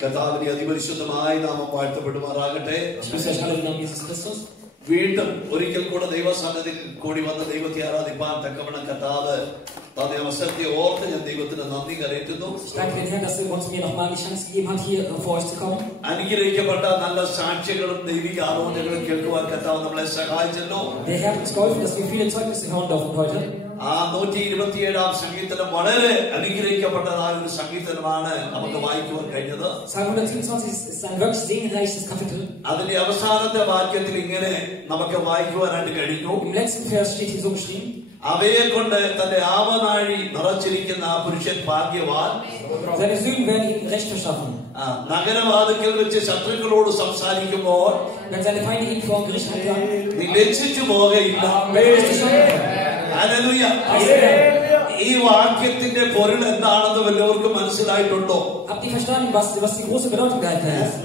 കർത്താവിന്റെ അതിപരിശുദ്ധമായ നാമം വാഴ്ത്തപ്പെടുമാറാകട്ടെ. വീണ്ടും ഒരിക്കൽ കൂടെ ദൈവസന്നിധിയിൽ കൂടി വന്ന ദൈവത്തെ ആരാധിപ്പാൻ തക്കവണ്ണം കർത്താവ് തന്റെ അവസരത്തെ ഓർത്ത് ഞാൻ ദൈവത്തിന് നന്ദി കരയറ്റുന്നു. അനുഗ്രഹിക്കപ്പെട്ട നല്ല സാക്ഷ്യങ്ങളും ദൈവിക ആലോചനകളും കേൾക്കുവാൻ കർത്താവ് നമ്മളെ സഹായിച്ചല്ലോ. 127 സംഗീതം വളരെ അനുഗ്രഹിക്കപ്പെട്ടതായ ഒരു സംഗീതമാണ് നമുക്ക് വായിക്കുവാൻ കഴിഞ്ഞത്. അതിന്റെ അവസാനത്തെ വാക്യത്തിൽ ഇങ്ങനെ നമുക്ക് വായിക്കുവാനായിട്ട് കഴിഞ്ഞു. അവയെ കൊണ്ട് തന്റെ ആവനാഴി നിറച്ചിരിക്കുന്ന ആ പുരുഷൻ ഭാഗ്യവാൻ. നഗരവാതിക്കൽ വെച്ച് ശത്രുക്കളോട് സംസാരിക്കുമ്പോൾ നീ ലജ്ജിച്ചു പോകയില്ല. ഈ വാക്യത്തിന്റെ പൊരുൾ എന്താണെന്ന് വല്ലവർക്കും മനസ്സിലായിട്ടുണ്ടോ?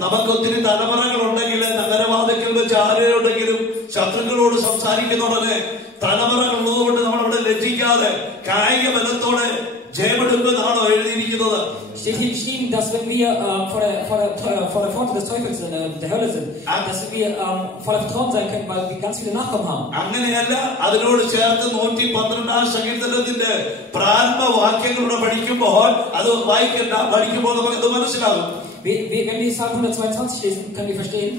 നമുക്കൊത്തിരി തലമുറകൾ ഉണ്ടെങ്കിൽ നഗരവാതിക്കൽ വെച്ച് ആരെയുണ്ടെങ്കിലും ശത്രുക്കളോട് സംസാരിക്കുന്നവരെ തലമുറകൾ ഉള്ളതുകൊണ്ട് നമ്മളവിടെ ലജ്ജിക്കാതെ കായിക ബലത്തോടെ ജയമെടുക്കുന്നതാണോ എഴുതിയിരിക്കുന്നത്? Steht hier geschrieben, dass wenn wir vor der Pforte des Teufels in der Hölle sind, dass wir voller Vertrauen sein können, weil wir ganz viele Nachkommen haben. അങ്ങനെയല്ല, അതിനോട് ചേർത്ത് 112 സംഗീതത്തിന്റെ പ്രാരംഭ വാക്യങ്ങളോട് പഠിക്കുമ്പോൾ അത് പഠിക്കുമ്പോൾ നമുക്ക് മനസ്സിലാകും. Wenn wir Psalm 122 lesen, können wir verstehen.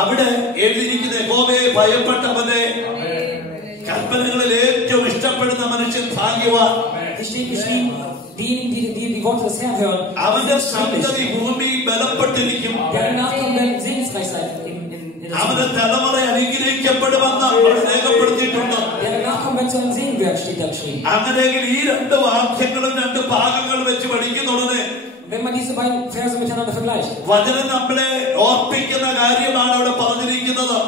അവിടെ എഴുതിയിരിക്കുന്ന യഹോവയെ ഭയപ്പെട്ടവനെ കൽപ്പനകളിൽ ഏറ്റവും ഇഷ്ടപ്പെടുന്ന മനുഷ്യൻ ഭാഗ്യവാൻ. Steht geschrieben, diejenigen, die die Worte des Herrn hören, അവന്റെ സന്തതി ഭൂമിയിൽ ബലപ്പെട്ടിരിക്കും. deren Nachkommen werden segensreich sein. അവന്റെ തലമുറ അനുഗ്രഹിക്കപ്പെടുമെന്ന് അവിടെ രേഖപ്പെടുത്തിയിട്ടുണ്ട്. Deren Nachkommen werden zu einem Segen werden, steht da geschrieben. അങ്ങനെയെങ്കിൽ ഈ രണ്ട് വാക്യങ്ങളും രണ്ട് ഭാഗങ്ങളും വെച്ച് പഠിക്കുന്നുടനെ wenn man diese beiden Verse miteinander vergleicht, വചനം നമ്മളെ ഓർപ്പിക്കുന്ന കാര്യമാണ് അവിടെ പറഞ്ഞിരിക്കുന്നത്.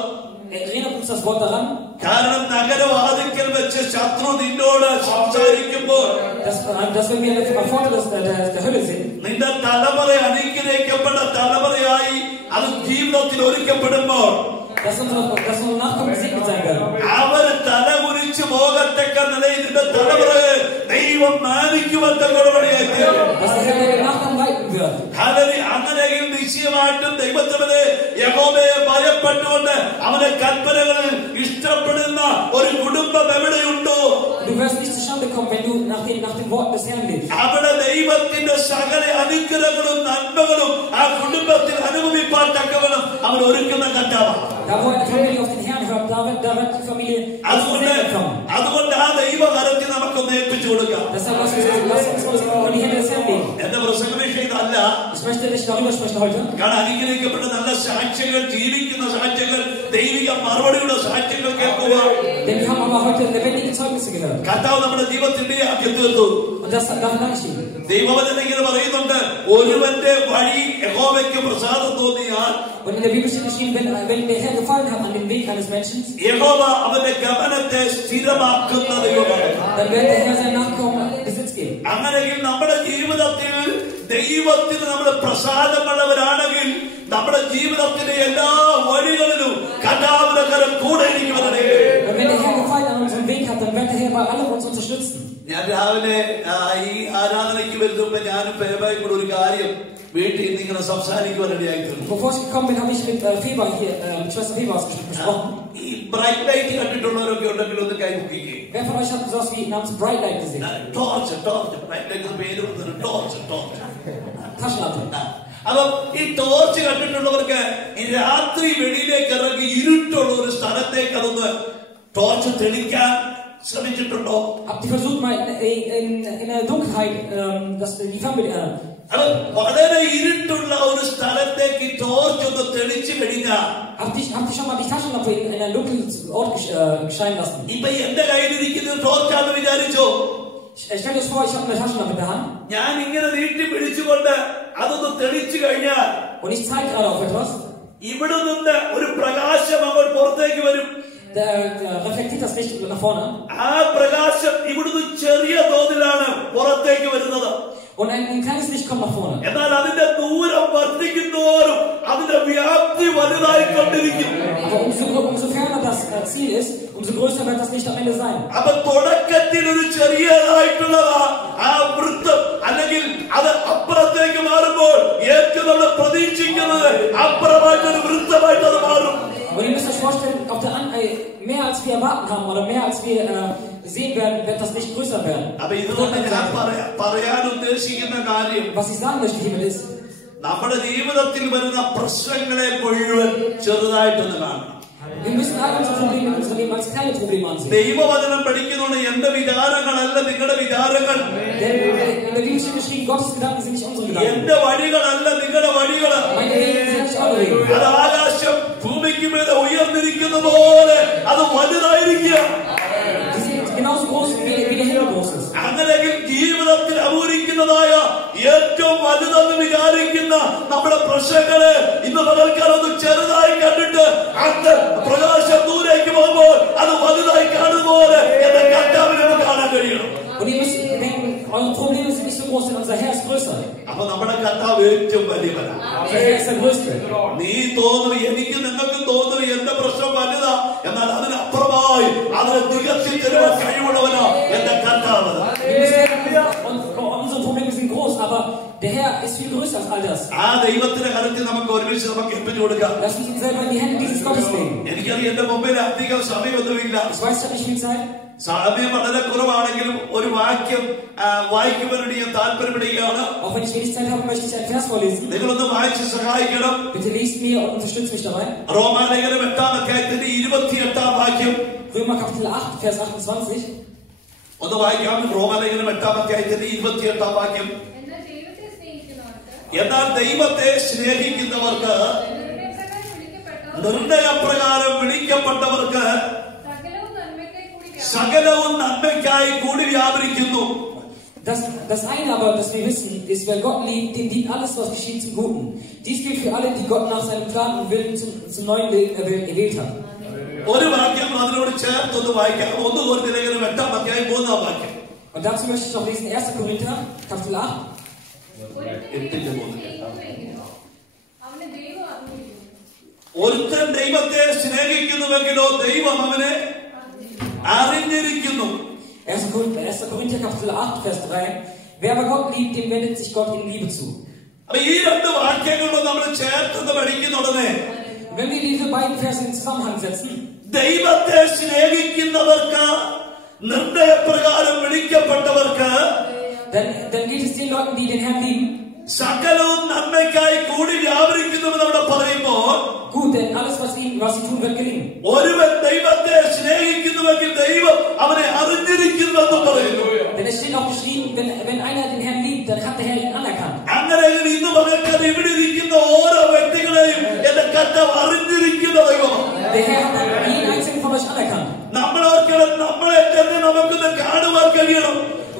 erinnert uns das Wort daran, കാരണം നഗരവാതിക്കൽ വെച്ച് ശത്രു നിന്നോട് സംസാരിക്കുമ്പോൾ dass wenn wir an der Pforte der Hölle sind, നിന്റെ തലമുറ അനുഗ്രഹിക്കപ്പെട്ട തലമുറയായി അത് ജീവിതത്തിൽ ഒരുക്കപ്പെടുമ്പോൾ dass unsere Nachkommen gesegnet sein werden. അവർ തലകുനിച്ച് പോകത്തക്ക നിലയിൽ നിന്റെ തലമുറയെ ദൈവം മാനിക്കുവാൻ തക്കവണ്ണമായി തീരും. അങ്ങനെയെങ്കിൽ നിശ്ചയമായിട്ടും ദൈവത്തിനെ യഹോവയെ ഭയപ്പെട്ടുകൊണ്ട് അവന്റെ കൽപ്പനകളിൽ ഇഷ്ടപ്പെടുന്ന ഒരു കുടുംബം എവിടെയുണ്ടോ അവിടെ ദൈവത്തിന്റെ സകല അനുഗ്രഹങ്ങളും നന്മകളും ആ കുടുംബത്തിൽ അനുഭവിപ്പാൻ തക്കവണ്ണം അവൻ ഒരുക്കുന്ന കർത്താവാണ്. അതുകൊണ്ട് ആ ദൈവകരത്തിൽ നമുക്കൊന്ന് ഏൽപ്പിച്ചു കൊടുക്കാം. എന്റെ പ്രസംഗവിഷയം അല്ല. കാരണം അനുഗ്രഹിക്കപ്പെട്ട നല്ല സാക്ഷ്യങ്ങൾ, ജീവിക്കുന്ന സാക്ഷ്യങ്ങൾ, ദൈവിക മറുപടിയുടെ സാക്ഷ്യങ്ങൾ കേൾക്കുക. കർത്താവ് നമ്മുടെ ജീവിതത്തിന്റെ ആക്കി തീർത്തു. ദൈവവചനം ഇങ്ങനെ പറയുന്നുണ്ട്, ഒരുവന്റെ വഴി യഹോവയ്ക്ക് പ്രസാദം തോന്നിയാൽ യഹോവ അവന്റെ ഗമനത്തെ സ്ഥിരമാക്കുന്ന ദൈവമാണ്. അങ്ങനെയെങ്കിൽ നമ്മുടെ ജീവിതത്തിൽ ദൈവത്തിന് നമ്മൾ പ്രസാദമുള്ളവരാണെങ്കിൽ നമ്മുടെ ജീവിതത്തിന്റെ എല്ലാ വഴികളിലും കർത്താവിന്റെ കരം കൂടെ ഇരിക്കുമെന്ന്. ഞാൻ രാവിലെ ഈ ആരാധനയ്ക്ക് വരുമ്പോ ഞാനും പേബായും കൂടെ ഒരു കാര്യം വീട്ടിൽ നിങ്ങളെ സംസാരിക്കുവാൻ റെഡിയായിട്ടുണ്ട്. ഈ ബ്രൈറ്റ് ലൈറ്റ് കണ്ടിട്ടുള്ളവരൊക്കെ ഉണ്ടെങ്കിൽ ഒന്ന് കൈമുക്കിക്കേ. ടോർച്ച് ബ്രൈറ്റ് ലൈറ്റ് പേര് ടോർച്ച്. അപ്പൊ ഈ ടോർച്ച് കണ്ടിട്ടുള്ളവർക്ക് ഈ രാത്രി വെളിയിലേക്ക് ഇറങ്ങി ഇരുട്ടുള്ള ഒരു സ്ഥലത്തേക്ക് അതൊന്ന് ടോർച്ച് തെളിക്കാൻ ശ്രമിച്ചിട്ടുണ്ടോ? വളരെ ഇരുട്ടുള്ള ഒരു സ്ഥലത്തേക്ക് ടോർച്ച് ഒന്ന് തെളിച്ചു കഴിഞ്ഞാൽ ഇപ്പൊ എന്റെ കയ്യിലിരിക്കുന്നത് ടോർച്ചാന്ന് വിചാരിച്ചോ? ഞാൻ ഇങ്ങനെ നീട്ടി പിടിച്ചുകൊണ്ട് അതൊന്ന് തെളിച്ചു കഴിഞ്ഞാൽ ഇവിടെ നിന്ന് ഒരു പ്രകാശം അങ്ങോട്ട് പുറത്തേക്ക് വരും. reflektiert das Licht nach vorne. ആ പ്രകാശം ഇവിടുന്ന് ചെറിയ തോതിലാണ് പുറത്തേക്ക് വരുന്നത്. Und ein kleines Licht kommt nach vorne. എന്നാൽ അതിന്റെ ദൂരം വർദ്ധിക്കുന്നതോറും അതിന്റെ വ്യാപ്തി വലുതായിക്കൊണ്ടിരിക്കും. Aber umso ferner das Ziel ist, umso größer wird das Licht am Ende sein. അപ്പൊ തുടക്കത്തിൽ ഒരു ചെറിയതായിട്ടുള്ള ആ വൃത്തം അല്ലെങ്കിൽ erwarten haben oder mehr als wir sehen werden, wird das nicht größer werden. അപ്പൊ ഇതുകൊണ്ട് ഞാൻ പറയാൻ ഉദ്ദേശിക്കുന്ന കാര്യം, Was ich sagen möchte hiermit ist, നമ്മുടെ ജീവിതത്തിൽ വരുന്ന പ്രശ്നങ്ങളെ മുഴുവൻ ചെറുതായിട്ടൊന്ന് കാണണം. wir müssen all unsere Probleme in unserem Leben als kleine Probleme ansehen. ദൈവവചനം പഠിക്കുന്നുണ്ട്, എന്റെ വിചാരങ്ങളല്ല നിങ്ങളുടെ വിചാരങ്ങൾ, Denn in der Bibel steht geschrieben, Gottes Gedanken sind nicht unsere Gedanken. എന്റെ വഴികളല്ല നിങ്ങളുടെ വഴികൾ. Meine Wege sind nicht eure Wege. അത് ആകാശം ഭൂമിക്ക് മീതെ ഉയർന്നിരിക്കുന്ന പോലെ അത് വലുതായിരിക്കുക. Die sind genauso groß wie der Himmel groß ist. അങ്ങനെയെങ്കിൽ ജീവിതത്തിൽ അപൂരിക്കുന്നതായ ഏറ്റവും വലുതെന്ന് വിചാരിക്കുന്ന നമ്മുടെ പ്രശ്നങ്ങള് ഇന്ന് പകൽക്കാലം ഒന്ന് ചെറുതായി കണ്ടിട്ട് അന്ന് പ്രകാശം ദൂരേക്ക് പോകുമ്പോൾ അത് വലുതായി കാണുപോലെ എന്റെ കർത്താവിനെ കാണാൻ കഴിയണം. Und ihr müsst denken, eure Probleme sind nicht so groß, denn unser Herr ist größer. അപ്പൊ നമ്മുടെ കർത്താവ് ഏറ്റവും വലിയവനാണ്. Unser Herr ist der Größte. നീ തോന്നും, എനിക്ക് നിങ്ങൾക്കും തോന്നും എന്റെ പ്രശ്നം വലുതാ, എന്നാൽ അതിനപ്പുറമായി അതിനെ തികച്ചു തരുവാൻ കഴിവുള്ളവനാ എന്റെ കർത്താവ്. Wir müssen denken, unsere Probleme sind groß, aber der Herr ist viel größer als all das. ആ ദൈവത്തിന്റെ കരത്തിൽ നമുക്ക് ഒരുമിച്ച് നമുക്ക് ഏൽപ്പിച്ചു കൊടുക്കാം. Lass uns selber in die Hände dieses Gottes legen. എനിക്കറിയാം എന്റെ മുമ്പിൽ അധികം സമയമൊന്നുമില്ല. Ich weiß, ich habe nicht viel Zeit. സമയം വളരെ കുറവാണെങ്കിലും ഒരു വാക്യം വായിക്കുവാനായിട്ട് ഞാൻ താല്പര്യപ്പെടുകയാണ്. Auch wenn ich wenig Zeit habe, möchte ich einen Vers vorlesen. നിങ്ങളൊന്ന് വായിച്ച് സഹായിക്കണം. Bitte lest mir und unterstützt mich dabei. റോമാലേഖനം 8-ാം അധ്യായത്തിന്റെ 28-ാം വാക്യം. Römer Kapitel 8, Vers 28. ഒന്ന് വായിക്കാം. റോമാലേഖനം 8-ാം അധ്യായത്തിന്റെ 28-ാം വാക്യം. എന്നാൽ ദൈവത്തെ സ്നേഹിക്കുന്നവർക്ക്, നിർണയപ്രകാരം വിളിക്കപ്പെട്ടവർക്ക് സകലവും നന്മയ്ക്കായി കൂടി വ്യാപരിക്കുന്നു. Das eine aber, das wir wissen, ist, wer Gott liebt, dem dient alles, was geschieht, zum Guten. Dies gilt für alle, die Gott nach seinem Plan und Willen zum neuen Leben erwählt hat. ഒരു വാക്യം അതിനോട് ചേർത്തൊന്ന് വായിക്കാം. 1 കൊരിന്ത്യർ 8-ാം അധ്യായം 3-ാം വാക്യം. Und dazu möchte ich noch lesen 1. Korinther, Kapitel 8. ഒരുത്തൻ ദൈവത്തെ സ്നേഹിക്കുന്നുവെങ്കിലോ ദൈവം അവനെ അറിഞ്ഞിരിക്കുന്നു. 1. Korinther, Kapitel 8, Vers 3. Wer aber Gott liebt, dem wendet sich Gott in Liebe zu. അപ്പൊ ഈ രണ്ട് വാക്യങ്ങളും നമ്മൾ ചേർത്ത് പഠിക്കുന്നുടനെ, wenn wir diese beiden Verse in Zusammenhang setzen, ദൈവത്തെ സ്നേഹിക്കുന്നവർക്ക്, നിർണയപ്രകാരം വിളിക്കപ്പെട്ടവർക്ക്, dann geht es den Leuten, die den Herrn lieben. സകലവും നന്മയ്ക്കായി കൂടി വ്യാപരിക്കുന്നുവെന്ന് അവിടെ പറയുമ്പോൾ, gut, denn alles, was sie tun, wird gelingen. ഒരുവൻ ദൈവത്തെ സ്നേഹിക്കുന്നുവെങ്കിൽ ദൈവം അവനെ അറിഞ്ഞിരിക്കുന്നുവെന്ന് പറയുന്നു. Denn es steht auch geschrieben, wenn einer den Herrn liebt, dann hat der Herr ihn anerkannt. അങ്ങനെ ഇന്ന് പകൽക്കാലം ഇവിടെ ഇരിക്കുന്ന ഓരോ വ്യക്തികളെയും എന്റെ കർത്താവ് അറിഞ്ഞിരിക്കുന്ന ദൈവമാണ്. Der Herr hat jeden einzelnen von euch anerkannt. നമ്മളോർക്കണം, നമ്മളെ തന്നെ നമുക്കൊന്ന് കാണുവാൻ കഴിയണം.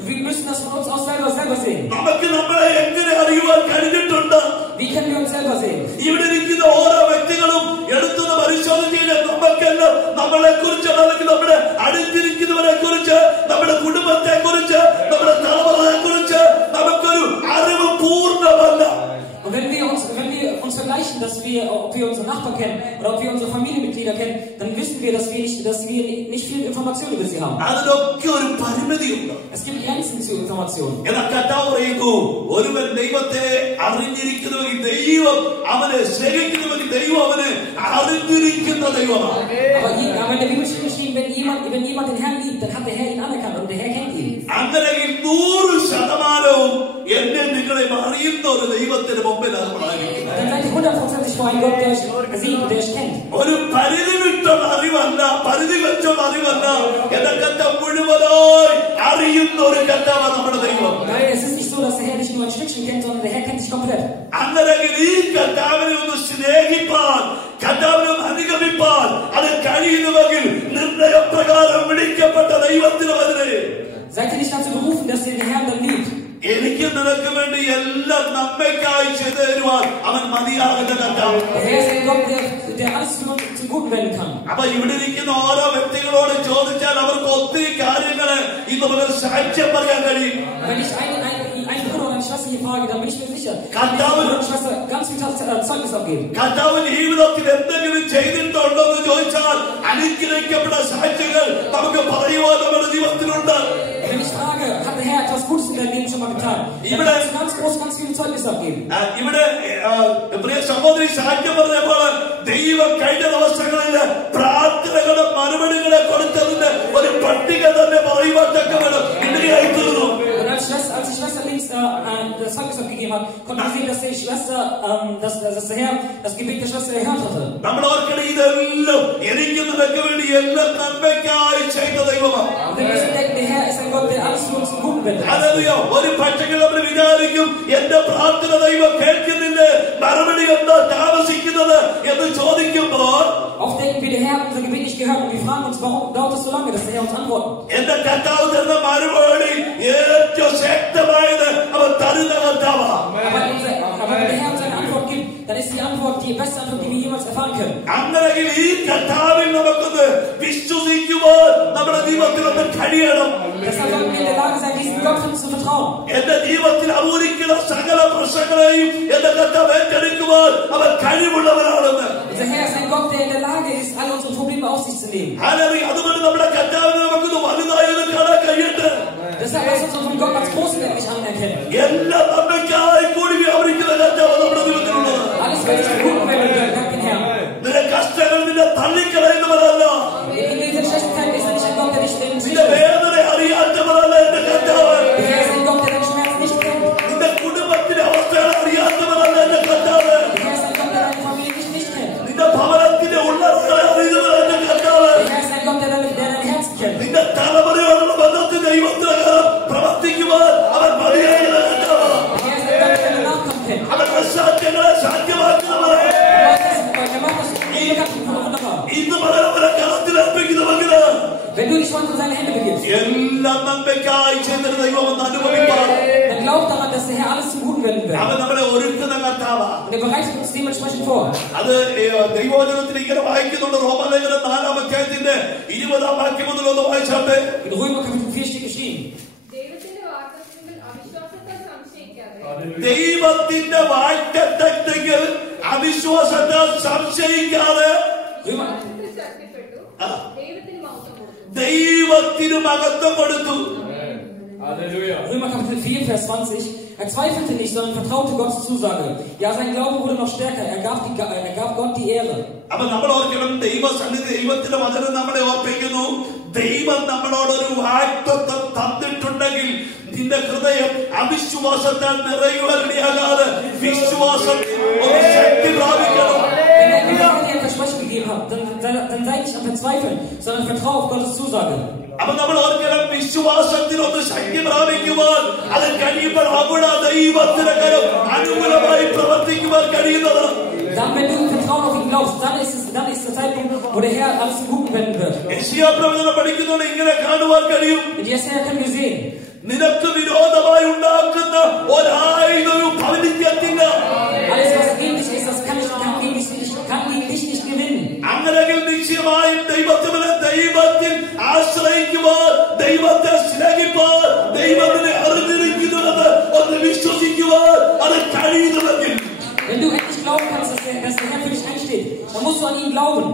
Wir müssen das von uns aus selber sehen. നമുക്ക് നമ്മളെ എങ്ങനെ അറിയുവാൻ കഴിഞ്ഞിട്ടുണ്ട്? Wie können wir uns selber sehen? ഇവിടെ ഇരിക്കുന്ന ഓരോ വ്യക്തികളും എടുത്തുനിന്ന് പരിശോധിച്ച് നമുക്കെല്ലാം നമ്മളെ കുറിച്ച്, അല്ലെങ്കിൽ നമ്മുടെ അടുത്തിരിക്കുന്നവരെ കുറിച്ച്, നമ്മുടെ കുടുംബത്തെ കുറിച്ച്, നമ്മുടെ തലമുറയെ കുറിച്ച് നമുക്കൊരു അറിവ് പൂർണ്ണമല്ല. Und wenn wir uns vergleichen, ob wir unsere Nachbarn kennen oder ob wir unsere Familienmitglieder kennen, dann wissen wir, dass wir nicht viel Informationen über sie haben. അതിനൊക്കെ ഒരു പരിമിതിയുണ്ട്. Es gibt Grenzen zu Informationen. എന്നാൽ കർത്താവ് പറയുന്നു, ഒരുവൻ ദൈവത്തെ അറിഞ്ഞിരിക്കുന്നുവെങ്കിൽ ദൈവം അവനെ സ്നേഹിക്കുന്നുവെങ്കിൽ ദൈവം അവനെ അറിഞ്ഞിരിക്കുന്ന ദൈവമാണ്. Aber in der Bibel steht geschrieben, wenn jemand den Herrn liebt, dann hat der Herr ihn anerkannt und der Herr kennt ihn. അങ്ങനെയെങ്കിൽ 100% എന്നെ നിങ്ങളെ അറിയുന്ന ഒരു ദൈവത്തിന് മുമ്പിൽ അത് ഉണ്ടായിരിക്കും. Dann seid ihr 100%ig vor einem Gott, der euch sieht und der euch kennt. ഒരു പരിധി വിട്ടുള്ള അറിവല്ല, പരിധി വെച്ചുള്ള അറിവല്ല, എന്റെ കർത്താവ് മുഴുവനായി അറിയുന്ന ഒരു കർത്താവാണ് നമ്മുടെ ദൈവം. Nein, es ist nicht so, dass der Herr dich nur ein Stückchen kennt, sondern der Herr kennt dich komplett. അങ്ങനെയെങ്കിൽ ഈ കർത്താവിനെ ഒന്ന് സ്നേഹിപ്പാൻ, കർത്താവിനെ ഒന്ന് അനുഗമിപ്പാൻ അത് കഴിയുന്നുവെങ്കിൽ നിർണയപ്രകാരം വിളിക്കപ്പെട്ട ദൈവത്തിന് വരെ seid ihr nicht dazu berufen, dass ihr den Herrn dann liebt? എനിക്ക് നിനക്ക് വേണ്ടി എല്ലാം നന്മയ്ക്കായി ചെയ്തു തരുവാൻ അവൻ മതിയാകുന്ന കർത്താവ്. Der Herr ist ein Gott, der alles zum Guten wenden kann. അപ്പൊ ഇവിടെ ഇരിക്കുന്ന ഓരോ വ്യക്തികളോട് ചോദിച്ചാൽ അവർക്ക് ഒത്തിരി കാര്യങ്ങള് ഇന്ന് മുതൽ സാക്ഷ്യം പറയാൻ കഴിയും. Wenn ich einen Bruder oder eine Schwester hier frage, dann bin ich mir sicher, Bruder und Schwester ganz viel Zeugnis abgeben. കർത്താവ് ജീവിതത്തിൽ എന്തെങ്കിലും ചെയ്തിട്ടുണ്ടോ എന്ന് ചോദിച്ചാൽ അനുഗ്രഹിക്കപ്പെട്ട സാക്ഷ്യങ്ങൾ നമുക്ക് പറയുവാൻ നമ്മുടെ ജീവിതത്തിലുണ്ട്. Wenn ich frage, hat der Herr etwas Gutes in deinem Leben schon mal getan? Dann kannst du ganz groß, ganz viele Zeugnisse abgeben. ഇവിടെ പ്രിയ സഹോദരി സാക്ഷ്യം പറഞ്ഞപ്പോൾ ദൈവം കഴിഞ്ഞ ദിവസങ്ങളിൽ പ്രാർത്ഥനകളുടെ മറുപടികളെ കൊടുത്തതിന്റെ ഒരു പട്ടിക തന്നെ പറയുവാൻ തക്കവണ്ണം ഇടയായി തീർന്നു. Und als die Schwester links das Zeugnis abgegeben hat, konnte man sehen, dass die Schwester, dass der Herr das Gebet der Schwester erhört hatte. നമ്മൾ ഓർക്കണം, ഇതെല്ലാം എനിക്ക് നിനക്ക് വേണ്ടി എല്ലാം നന്മയ്ക്കായി ചെയ്ത ദൈവമാണ്. Und wir müssen denken, der Herr ist ein Gott, der alles für uns zum Guten wendet. Hallelujah. ഒരു പക്ഷെങ്കിൽ നമ്മൾ വിചാരിക്കും, എന്റെ പ്രാർത്ഥന ദൈവം കേൾക്കുന്നില്ലേ, മറുപടി എന്താ താമസിക്കുന്നത് എന്ന് ചോദിക്കുമ്പോൾ Oft denken wir, der Herr hat unser Gebet nicht gehört und wir fragen uns, warum dauert es so lange, dass der Herr uns antwortet. എന്റെ കർത്താവ് തരുന്ന മറുപടി ഏറ്റവും ശക്തമായത് അവൻ തരുന്ന കർത്താവാണ്. Aber wenn der Herr uns eine Antwort gibt, dann ist die Antwort die beste Antwort, die wir jemals erfahren können. അങ്ങനെയെങ്കിൽ ഈ കർത്താവിൽ നമുക്കൊന്ന് വിശ്വസിക്കുവാൻ നമ്മുടെ ജീവിതത്തിൽ ഒന്ന് കഴിയണം. Deshalb sollten wir in der Lage sein, diesem Gott zu vertrauen. എന്റെ ജീവിതത്തിൽ അമൂരിക്കുന്ന സകല പ്രശ്നങ്ങളെയും എന്റെ കർത്താവ് ഏറ്റെടുക്കുവാൻ അവൻ കഴിവുള്ളവനാണെന്ന്. Unser Herr ist ein Gott, der in der Lage ist, alle unsere Probleme auf sich zu nehmen. അതുകൊണ്ട് നമ്മുടെ കർത്താവിനെ നമുക്കൊന്ന് വലുതായത് കാണാൻ കഴിയട്ടെ. Deshalb lass uns unseren Gott als großartig anerkennen. എല്ലാ നന്മയ്ക്കായി കൂടി വ്യാപരിക്കുന്ന കർത്താവ് നമ്മുടെ ജീവിതത്തിലുള്ളത്. Alles wird sich gut, wenn wir dank den Herrn. നിന്റെ കഷ്ടങ്ങൾ നിന്നെ തള്ളിക്കളയുന്നവരല്ല. In dieser Schlechtigkeit ist er nicht ein Gott, der dich in നിന്റെ വേദന അറിയാത്തവരല്ല എന്റെ കർത്താവ്. Der Herr ist ein Gott, der deinen Schmerz nicht kennt. നിന്റെ കുടുംബത്തിന്റെ അവസ്ഥകൾ അറിയാത്തവരല്ല എന്റെ കർത്താവ്. Der Herr ist ein Gott, der deine Familie nicht kennt. നിന്റെ ഭവനത്തിന്റെ ഉള്ളറകളെ അറിയുന്നവരല്ല എന്റെ കർത്താവ്. Der Herr ist ein Gott, der dein Herz kennt. നിന്റെ തലമുറയോടുള്ള ബന്ധത്തിൽ ദൈവത്തിനകം പ്രവർത്തിക്കുവാൻ അവൻ മതിയായ കർത്താവ്. Der Herr ist ein Gott, der deine Nachkommen kennt. അവൻ അസാധ്യങ്ങളെ സാധ്യമാക്കുന്നവർ. Er macht das wunderbar. ഇന്ന് പലരെ കരത്തിലേൽപ്പിക്കുന്നവർക്ക് Wenn du dich von seine Hände begibst, എല്ലാം നന്മയ്ക്കായി ചെയ്തൊരു ദൈവമെന്ന് അനുഭവിപ്പാൻ dann glaub daran, dass der Herr alles zum Guten wenden wird. അവൻ നമ്മളെ ഒരുക്കുന്ന കർത്താവാണ്. Und er bereitet uns dementsprechend vor. അത് ദൈവവചനത്തിൽ ഇങ്ങനെ വായിക്കുന്നുണ്ട്. റോമാലേഖനം 4-ാം അധ്യായത്തിന്റെ 20-ാം വാക്യം മുതൽ ഒന്ന് വായിച്ചാട്ടെ. In Römer Kapitel 4 steht geschrieben. ദൈവത്തിന്റെ വാഗ്ദത്തങ്ങൾ അവിശ്വാസത്തെ സംശയിക്കാതെ ദൈവത്തിന് മഹത്വം കൊടുത്തു. Römer Kapitel 4, Vers 20. Er zweifelte nicht, sondern vertraute Gottes Zusage. Ja, sein Glaube wurde noch stärker. Er gab Gott die Ehre. അപ്പൊ നമ്മൾ ഓർക്കണം, ദൈവത്തിന്റെ വചനം നമ്മളെ ഓർപ്പിക്കുന്നു, ദൈവം നമ്മളോടൊരു വാഗ്ദത്തം തന്നിട്ടുണ്ടെങ്കിൽ നിന്റെ ഹൃദയം അവിശ്വാസത്താൽ നിറയുവാനിടയാകാതെ വിശ്വാസം ഒരു ശക്തി പ്രാപിക്കണം. Wenn er dir ein Versprechen gegeben hat, dann sei nicht am Verzweifeln, sondern vertraue auf Gottes Zusage. അപ്പൊ നമ്മൾ ഓർക്കണം, വിശ്വാസത്തിൽ ഒന്ന് ശക്തി പ്രാപിക്കുവാൻ അത് കഴിയുമ്പോൾ അവിടെ ദൈവത്തിന്റെ കരം അനുകൂലമായി പ്രവർത്തിക്കുവാൻ കഴിയുന്നത്. Dann, wenn du im Vertrauen auf ihn glaubst, dann ist der Zeitpunkt, wo der Herr alles zum Guten wenden wird. യെശയ്യാ പ്രവചനം പഠിക്കുന്നതുകൊണ്ട് ഇങ്ങനെ കാണുവാൻ കഴിയും. In Jesaja können wir sehen, നിനക്ക് വിരോധമായി ഉണ്ടാക്കുന്ന ഒരായുധവും ഫലിക്കത്തില്ല. alles was gegen dich ist, das kann gegen dich nicht gewinnen. അങ്ങനെയെങ്കിൽ നിശ്ചയമായും ദൈവത്തിൽ ആശ്രയിക്കുവാൻ, ദൈവത്തെ സ്നേഹിപ്പാൻ, ദൈവത്തിനെ അറിഞ്ഞിരിക്കുന്നുവെന്ന് ഒന്ന് വിശ്വസിക്കുവാൻ അത് കഴിയുന്നുവെങ്കിൽ Wenn du endlich glauben kannst, dass der Herr für dich einsteht, dann musst du an ihn glauben.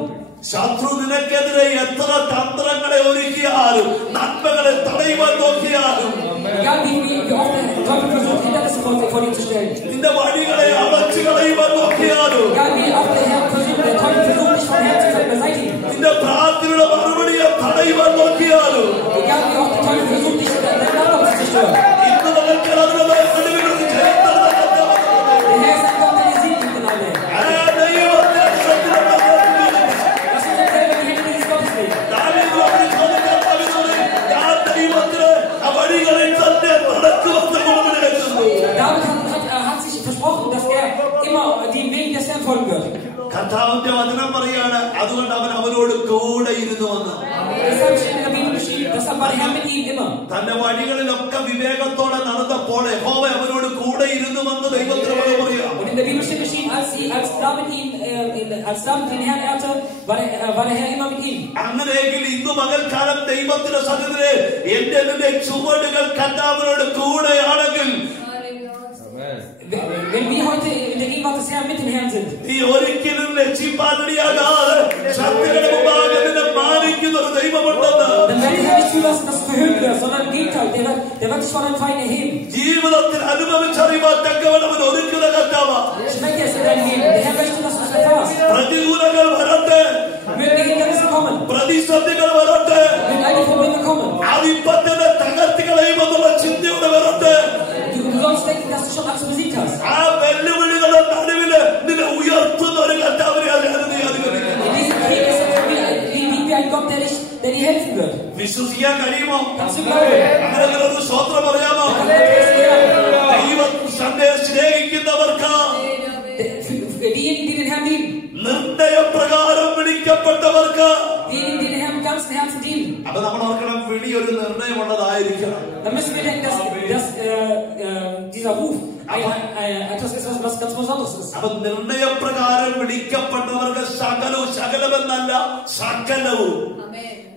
ശത്രു നിനക്കെതിരെ എത്ര തന്ത്രങ്ങളെ ഒരുക്കിയാലും നന്മകളെ തടയുവാൻ നോക്കിയാലും Egal wie oft der Teufel versucht, Hindernisse vor dir zu stellen. നിന്റെ വഴികളെ അടച്ചു കളയുവാൻ നോക്കിയാലും Egal wie oft der Teufel versucht, dich vom Herrn zu beseitigen. നിന്റെ പ്രാർത്ഥനയുടെ മറുപടിയെ തടയുവാൻ നോക്കിയാലും Egal wie oft der Teufel versucht, dich dein Nachkommen zu zerstören. ഇന്ന് നമുക്ക് അതിനുമായി അനുഭവിക്കുന്നത് ചെയ്യുന്നത്. Der Herr ist ein Gott, der dir Sieg gibt in allem. Lass uns uns selber in die Hände dieses Gottes legen. David hat sich versprochen, dass er immer dem Weg des Herrn folgen wird. കർത്താവിന്റെ വചനം പറയാണ്, അതുകൊണ്ട് അവൻ അവനോട് കൂടെ ഇരുന്നു വന്ന്. Deshalb steht in der Bibel geschrieben, deshalb war der Herr mit ihm immer. തന്റെ വഴികളിലൊക്കെ വിവേകത്തോടെ നടന്നപ്പോൾ യഹോവ അവനോട് കൂടെ ഇരുന്നു വന്ന് ദൈവത്തിന് പറയാം. Und in der Bibel steht geschrieben, als David den Herrn ehrte, war der Herr immer mit ihm. അങ്ങനെയെങ്കിൽ ഇന്ന് പകൽക്കാലം ദൈവത്തിന്റെ സന്നിധിയിൽ എന്റെ ചുവടുകൾ കർത്താവിനോട് കൂടെയാണെങ്കിൽ Wenn wir heute in der Gegenwart des Herrn mit dem Herrn sind, നീ ഒരിക്കലും ലക്ഷ്യപ്പാതടിയാകാതെ ശക്തികളുടെ മുമ്പാകെ നിന്നെ മാനിക്കുന്ന ഒരു ദൈവമുണ്ടെന്ന്. dann wird der Herr nicht zulassen, dass du verhöhnt wirst, sondern im Gegenteil, der wird dich vor deinen Feinden erheben. ജീവിതത്തിൽ അനുഭവിച്ചറിയുവാൻ തക്കവണ്ണവൻ ഒരുക്കുന്ന കർത്താവാ. Schmeckt es in deinem Leben. Der Herr möchte, dass du es erfährst. പ്രതികൂലങ്ങൾ വരട്ടെ, Mögen die Hindernisse kommen, പ്രതിസന്ധികൾ വരട്ടെ, mögen all die Probleme kommen. അതിപ്പോ തന്നെ തകർത്തി കളയുമെന്നുള്ള ചിന്തയോടെ വരട്ടെ. Du sollst denken, dass du schon alles besiegt hast. ആ വെല്ലുവിളികളുടെ നടുവില് നിന്നെ ഉയർത്തുന്ന ഒരു കർത്താവിനെ നീ അനുഗമിക്കുന്നു. In diesem Krieg ist wie ein Gott, der dir helfen wird. വിശ്വസിക്കാൻ കഴിയുമോ? Kannst du glauben? അങ്ങനെ ഒരു സ്വത്രം പറയാമോ? ദൈവം തന്നെ സ്നേഹിക്കുന്നവർക്ക്, Diejenigen, die den Herrn dienen, നിർണയപ്രകാരം വിളിക്കപ്പെട്ടവർക്ക്. diejenigen, die den Herrn mit ganzem Herzen dienen. അപ്പൊ നമ്മൾ ഓർക്കണം, വിളി ഒരു നിർണയമുള്ളതായിരിക്കണം. Dann müssen wir denken, dass dieser Ruf etwas ist, was ganz Besonderes ist. അപ്പൊ നിർണയപ്രകാരം വിളിക്കപ്പെട്ടവർക്ക് സകലമെന്നല്ല, സകലവും.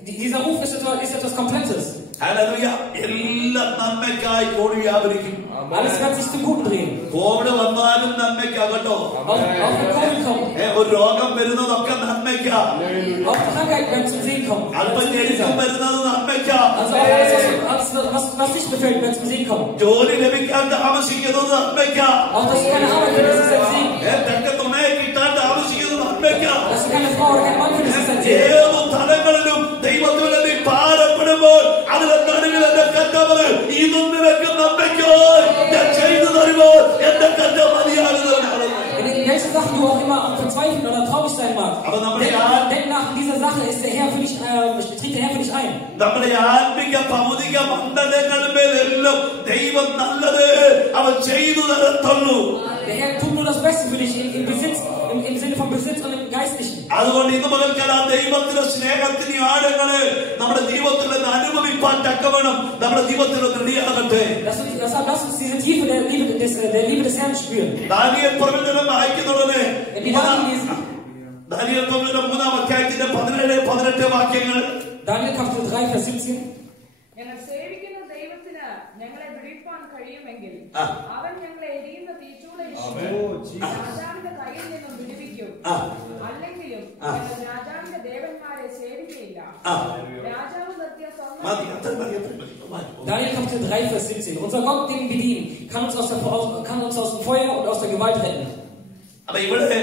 Dieser Ruf ist etwas Komplettes. Hallelujah. എല്ലാ നന്മയ്ക്കായി കോടി വ്യാപരിക്കും. Alles wird sich zum Guten drehen. Covid വന്നാലും നന്മയ്ക്കാകട്ടോ. Auch wenn Covid kommt, ഒരു രോഗം വരുന്നതൊക്കെ നന്മയ്ക്കാ. auch Krankheit wird zum Segen kommen. അല്പം ഞെരുക്കം വരുന്നത് നന്മയ്ക്കാ. Also auch alles, was dich befällt, wird zum Segen kommen. ജോലി ലഭിക്കാൻ താമസിക്കുന്നത് നന്മയ്ക്കാ. Auch dass du keine Arbeit findest, ist ein Segen. തക്ക തുണയെ കിട്ടാൻ താമസിക്കുന്നത് നന്മയ്ക്കാ. Dass du keine Frau oder keinen Mann findest, ist ein Segen. ഏതു തലങ്ങളിലും ദൈവത്തിന് നീ ഭാരപ്പെടുമ്പോൾ അതിലെ നടുവിൽ എന്റെ കർത്താവ് ഇതൊന്നും നിനക്ക് നന്മയ്ക്കായി ഞാൻ ചെയ്തു തരുമ്പോൾ എന്റെ കർത്താവ് മതിയാകുന്നവനാണ്. In welchen Sachen du auch immer verzweifeln oder traurig sein magst, denk nach, in dieser Sache ist der Herr für dich, tritt der Herr für dich ein. നമ്മുടെ ആത്മിക ഭൗതിക മണ്ഡലങ്ങളിലെല്ലാം ദൈവം നല്ലത് അവൻ ചെയ്തു തരത്തുള്ളൂ. Der Herr tut nur das Beste für dich im Besitz, im Sinne von Besitz und im Geistlichen. അതുകൊണ്ട് ഇന്ന് മുതൽക്കൽ ആ ദൈവത്തിന്റെ സ്നേഹത്തിന് ആഴങ്ങള് നമ്മുടെ ജീവിതത്തിൽ നിന്ന് അനുഭവിപ്പാൻ തക്കവണ്ണം നമ്മുടെ ജീവിതത്തിൽ റെഡിയാകട്ടെ. Lass uns diese Tiefe der Liebe des Herrn spüren. Daniel പ്രവചനം വായിക്കുന്നുടനെ ദാനിയേൽ പ്രവചനം 3-ാം അധ്യായത്തിന്റെ 17-18 വാക്യങ്ങൾ. Daniel Kapitel 3, Vers 17. ഞങ്ങൾ സേവിക്കുന്ന ദൈവത്തിന് ഞങ്ങളെ വിളിപ്പാൻ കഴിയുമെങ്കിൽ അവൻ ഞങ്ങളെ എരിയുന്ന തീച്ചൂളയിൽ രാജാവിന്റെ കയ്യിൽ നിന്നും വിടുവിക്കും. അല്ലെങ്കിലും ഞങ്ങൾ രാജാവിന്റെ ദേവന്മാരെ സേവിക്കയില്ല. രാജാവ് നിർത്തിയ Daniel Kapitel 3, Vers 17. Unser Gott, den wir dienen, kann uns aus dem Feuer und aus der Gewalt retten. അപ്പൊ ഇവിടെ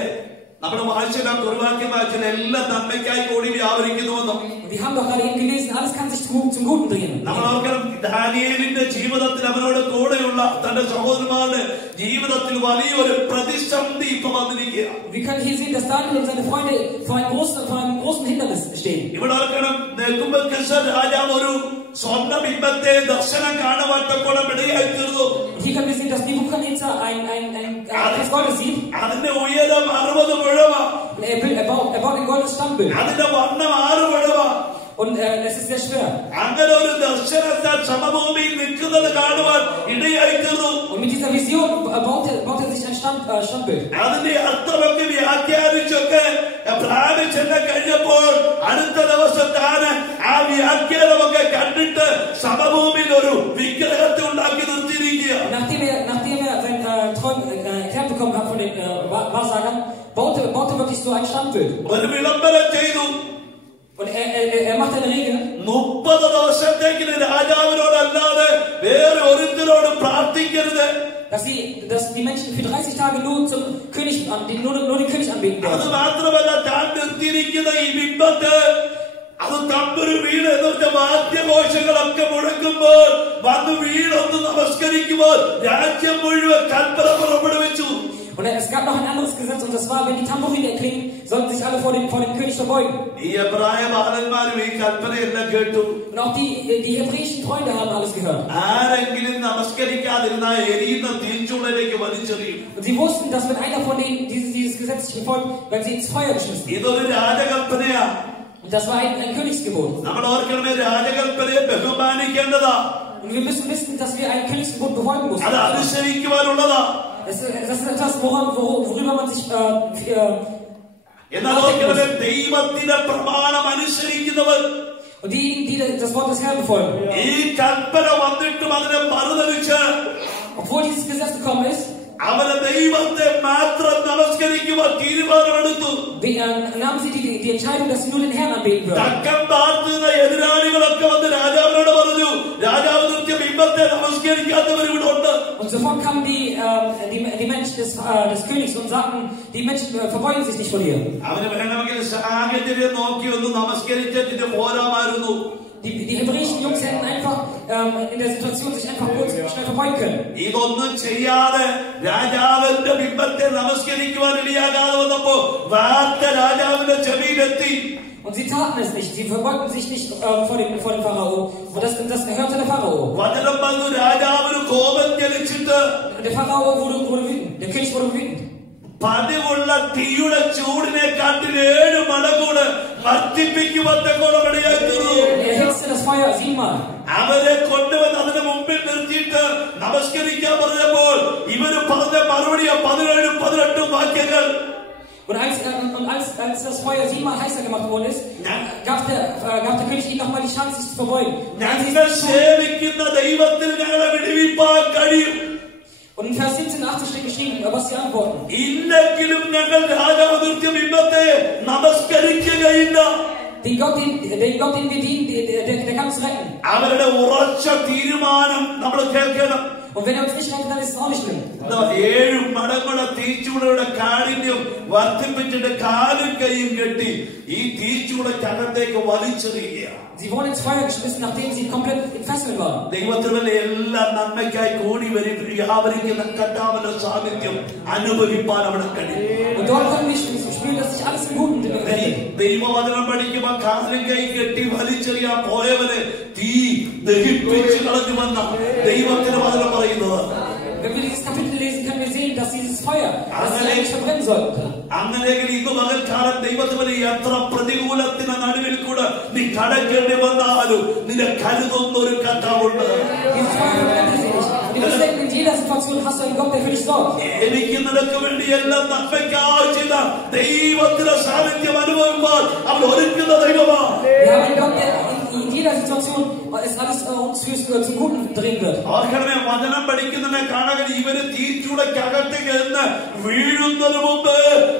നമ്മുടെ വായിച്ച ദുർവാക്യം വായിച്ചാൽ എല്ലാം നന്മയ്ക്കായി കൂടി വ്യാപരിക്കുന്നുവെന്നും. Wir haben doch gerade eben gelesen, alles kann sich zum Guten drehen. നമ്മൾ ഓർക്കണം, ദാനിയേലിന്റെ ജീവിതത്തിൽ അവനോട് കൂടെയുള്ള തന്റെ സഹോദരന്മാരുടെ ജീവിതത്തിൽ വലിയൊരു പ്രതിസന്ധി ഇപ്പൊ വന്നിരിക്കുക. Wir können hier sehen, dass Daniel und seine Freunde vor einem großen Hindernis stehen. ഇവിടെ ഓർക്കണം, നെബൂഖദ്നേസർ രാജാവ് ഒരു സ്വർണ്ണ ബിംബത്തെ ദർശനം കാണുവാൻ ഇടയായി തീർന്നു. Hier können wir sehen, dass Nebukadnezar ein Fels Goldes sieht. അതിന്റെ ഉയരം 60 മുഴമാ. Er baut ein goldenes Standbild. അതിന്റെ വണ്ണം 6 മുഴമാ. Und es ist sehr schwer. അങ്ങനെ ഒരു ദർശനത്താൽ സമഭൂമിയിൽ നിൽക്കുന്നത് കാണുവാൻ ഇടയായി തീർന്നു. Und mit dieser Vision baut er sich ein Standbild. അതിന്റെ അർത്ഥമൊക്കെ വ്യാഖ്യാനിച്ചൊക്കെ പ്രാപിച്ചെന്നെ കഴിഞ്ഞപ്പോൾ അടുത്ത ദിവസത്താണ് ആ വ്യാഖ്യാനമൊക്കെ കണ്ടിട്ട് സമഭൂമിയിൽ ഒരു വിഗ്രഹത്തെ ഉണ്ടാക്കി നിർത്തിയിരിക്കുക. Nachdem er seinen Traum erklärt bekommen hat von den Wahrsagern, baut er wirklich so ein Standbild. ഒരു വിളംബരം ചെയ്തു. Und er macht eine Regel. 30 ദിവസത്തേക്ക് രാജാവിനോടല്ലാതെ വേറെ ഒരുത്തരോട് പ്രാർത്ഥിക്കരുത്. Dass die Menschen für 30 Tage nur zum König nur den König anbeten അത് dürfen. മാത്രമല്ല, താൻ നിർത്തിയിരിക്കുന്ന ഈ ബിംബത്തെ അത് തമ്പുരു വീട് എന്നിട്ട് വാദ്യഘോഷങ്ങളൊക്കെ മുഴക്കുമ്പോൾ വന്ന് വീടൊന്ന് നമസ്കരിക്കുമ്പോൾ രാജ്യം മുഴുവൻ കൽപ്പന പുറപ്പെടുവിച്ചു. Und es gab noch ein anderes Gesetz, und das war, wenn die Tambourine erklingen, sollten sich alle vor dem König verbeugen. ഈ എബ്രായ ബാലന്മാരും ഈ കൽപ്പനയെല്ലാം കേട്ടു. Und auch die hebräischen Freunde haben alles gehört. ആരെങ്കിലും നമസ്കരിക്കാതിരുന്ന എരിയുന്ന തീച്ചൂളയിലേക്ക് വലിച്ചെറിയും. Und sie wussten, dass wenn einer von denen dieses Gesetz nicht befolgt, werden sie ins Feuer geschmissen. ഇതൊരു രാജകൽപ്പനയാ. Und das war ein Königsgebot. നമ്മൾ ഓർക്കണമേ, രാജകൽപ്പനയെ ബഹുമാനിക്കേണ്ടതാ. Und wir müssen wissen, dass wir ein Königsgebot befolgen müssen. അത് അനുസരിക്കുവാനുള്ളതാ. Das ist etwas, worüber man sich എന്നാൽ ഓർക്കണമേ, ദൈവത്തിന്റെ പ്രമാണം അനുസരിക്കുന്നവർ, und diejenigen, die das Wort des Herrn befolgen, ഈ കൽപ്പന വന്നിട്ടും അതിനെ മറുതലിച്ച് obwohl dieses Gesetz gekommen ist, അവരെ ദൈവത്തെ മാത്രം നമസ്കരിക്കുവാൻ തീരുമാനമെടുത്തു. Nahmen sie die Entscheidung, dass sie nur den Herrn anbeten würden. തക്കം പാർത്തുന്ന എതിരാളികളൊക്കെ വന്ന് രാജാവിനോട് പറഞ്ഞു, രാജാവ് നിർത്തിയ ബിംബത്തെ നമസ്കരിക്കാത്തവർ ഇവിടെ ഉണ്ട്. Und sofort kamen die Menschen des Königs und sagten, die Menschen verbeugen sich nicht vor dir. അവന് വേണമെങ്കിൽ സാഹചര്യം നോക്കി ഒന്ന് നമസ്കരിച്ചിട്ട് പോരാമായിരുന്നു. Die hebräischen Jungs hätten einfach in der Situation sich einfach kurz schnell verbeugen können. ഇതൊന്നും ചെയ്യാതെ രാജാവിന്റെ ബിംബത്തെ നമസ്കരിക്കുവാൻ ഇടയാകാതെ വന്നപ്പോ വാർത്ത രാജാവിന്റെ ചെവിയിലെത്തി. Und sie taten es nicht. Sie verbeugten sich nicht vor dem Pharao. Und das gehörte der Pharao. വചനം വന്നു, രാജാവിന് കോപം ജനിച്ചിട്ട് Der Pharao wurde wütend. Der König wurde wütend. പതിവുള്ള തീയുടെ ചൂടിനെ കാട്ടിൽ 7 മടങ്ങൂടെ വർദ്ധിപ്പിക്കുവാൻ ഇടയാക്കുന്നു. Er hitzte das Feuer 7 Mal. അവരെ കൊണ്ടുവന്ന് അതിന് മുമ്പിൽ നിർത്തിയിട്ട് നമസ്കരിക്കാൻ പറഞ്ഞപ്പോൾ ഇവര് പറഞ്ഞ മറുപടി 17, 18 വാക്യങ്ങൾ. Und als das Feuer 7 Mal heißer gemacht worden ist, gab der König ihnen nochmal die Chance, sich zu verbeugen. ഞങ്ങൾ സേവിക്കുന്ന ദൈവത്തിൽ ഞങ്ങളെ വിടുവിപ്പാൻ കഴിയും. Und in Vers 17 und 18 steht geschrieben, was sie antworten. ഇല്ലെങ്കിലും ഞങ്ങൾ രാജാവ് നിർത്തിയ ബിംബത്തെ നമസ്കരിക്കുകയില്ല. Den Gott, den wir dienen, der kann uns retten. അവരുടെ ഉറച്ച തീരുമാനം നമ്മൾ കേൾക്കണം. Und wenn er uns nicht rettet, dann ist es auch nicht schlimm. 7 മടങ്ങുടെ തീച്ചൂടയുടെ കാഠിന്യം വർദ്ധിപ്പിച്ചിട്ട് കാലും കൈയും കെട്ടി ഈ തീച്ചൂടക്കകത്തേക്ക് വലിച്ചെറിയുക. Sie wurden ins Feuer geschmissen, nachdem sie komplett in Fesseln waren. ദൈവത്തിന്റെ എല്ലാ നന്മയ്ക്കായി കൂടി വ്യാപരിക്കുന്ന കർത്താവിന്റെ സാന്നിധ്യം അനുഭവിപ്പാൻ അവിടെ കഴിയും. Und dort können wir spüren, dass sich alles im Guten rettet. ദൈവവചനം പഠിക്കുമ്പോൾ കാലും കൈ കെട്ടി വലിച്ചെറിയാൻ പോയവരെ തീ ദഹിപ്പിച്ച് കളഞ്ഞുവെന്ന ദൈവത്തിന്റെ വചനം പറയുന്നത്. Wenn wir dieses Kapitel lesen, können wir sehen, dass dieses Feuer, das sie eigentlich verbrennen sollten. അങ്ങനെയെങ്കിൽ ഇന്ന് പകൽക്കാലം ദൈവത്തിന് എത്ര പ്രതികൂലത്തിന് നടുവിൽ കൂടെ നീ കടക്കേണ്ടി വന്നാലും നിന്നെ കരുതുന്ന ഒരു കർത്താവുണ്ട്. Dieses Feuer verbrennt sie nicht. Und wir denken, in jeder Situation hast du einen Gott, der für dich sorgt. എനിക്ക് നിനക്ക് വേണ്ടി എല്ലാം നന്മയ്ക്കായി ചെയ്ത ദൈവത്തിന്റെ സാന്നിധ്യം അനുഭവിക്കുമ്പോൾ അവൻ ഒരുക്കുന്ന ദൈവമാണ്. Wir haben einen Gott, der in jeder Situation es alles uns zum Guten drehen wird. ഓർക്കണമേ, വചനം പഠിക്കുന്നതിനെ കാണാൻ ഇവര് തീച്ചൂടക്കകത്തേക്ക് എന്ന് വീഴുന്നതിന് മുമ്പ്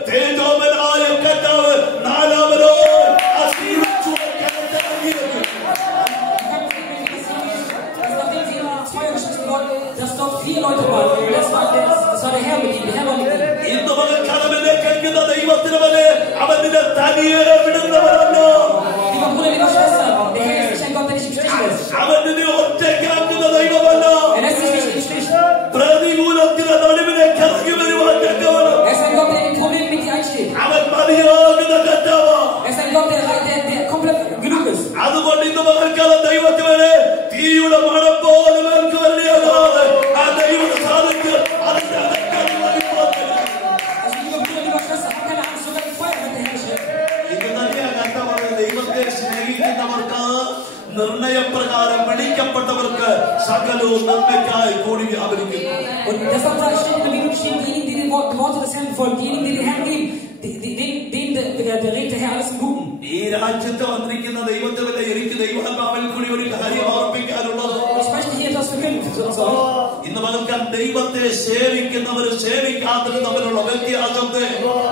തേജോമനായ കർത്താവ് 4-മനോ dass dort 4 Leute waren. Das war der Herr mit ihm. Der Herr war mit ihm. ഇന്ന് പകൽക്കാലമിനെ കഴിക്കുന്ന ദൈവത്തിനവനെ അവന്റെ തനിയെ വിടുന്നവരല്ലോ. Lieber Bruder, liebe Schwester, der Herr ist nicht ein Gott, der dich im Stich lässt. അവനെ ഒറ്റയ്ക്കാക്കുന്ന ദൈവമല്ലോ. Er lässt dich nicht im Stich. പ്രതികൂലത്തിന് നടുവിലേക്ക് ഇറങ്ങി വരുവാൻ തക്കവണ്ണം Er ist ein Gott, der in den Problemen mit dir einsteht. അവൻ മതിയാകുന്ന കർത്താവാണ്. Er ist ein Gott, der komplett genug ist. അതുകൊണ്ട് ഇന്ന് പകൽക്കാലം ദൈവത്തിനെ തീയുടെ മണം പോലും എനിക്ക് വരേണ്ടതാണ്. ആ ദൈവയുടെ സാന്നിധ്യം അതിന്റെ അകത്തേക്ക് വലിപ്പത്തിൽ. Also lieber Bruder, lieber Schwester, hab keine Angst, sogar die Feuer wird dahin geschleppt. ഇത് തന്നെയാണ് കർത്താവ് ദൈവത്തെ സ്നേഹിക്കുന്നവർക്ക് നിർണയപ്രകാരം വിളിക്കപ്പെട്ടവർക്ക് സകലവും നന്മയ്ക്കായി കൂടി വ്യാപരിക്കുന്നു. Und deshalb steht in der Bibel geschrieben, diejenigen, die den Worte des Herrn folgen, diejenigen, die den Herrn lieben, denen berät der Herr alles im Guten. ഈ രാജ്യത്ത് വന്നിരിക്കുന്ന ദൈവത്തിനെ എനിക്ക് ദൈവാത്മാവിൽ കൂടി ഒരു കാര്യം ഓർമ്മിക്കാനുള്ളത്. Ich möchte hier etwas verkünden für uns alle. ഇന്ന് പകൽക്കാലം ദൈവത്തെ സേവിക്കുന്നവരും സേവിക്കാത്തവരും തമ്മിലുള്ള വ്യത്യാസത്തെ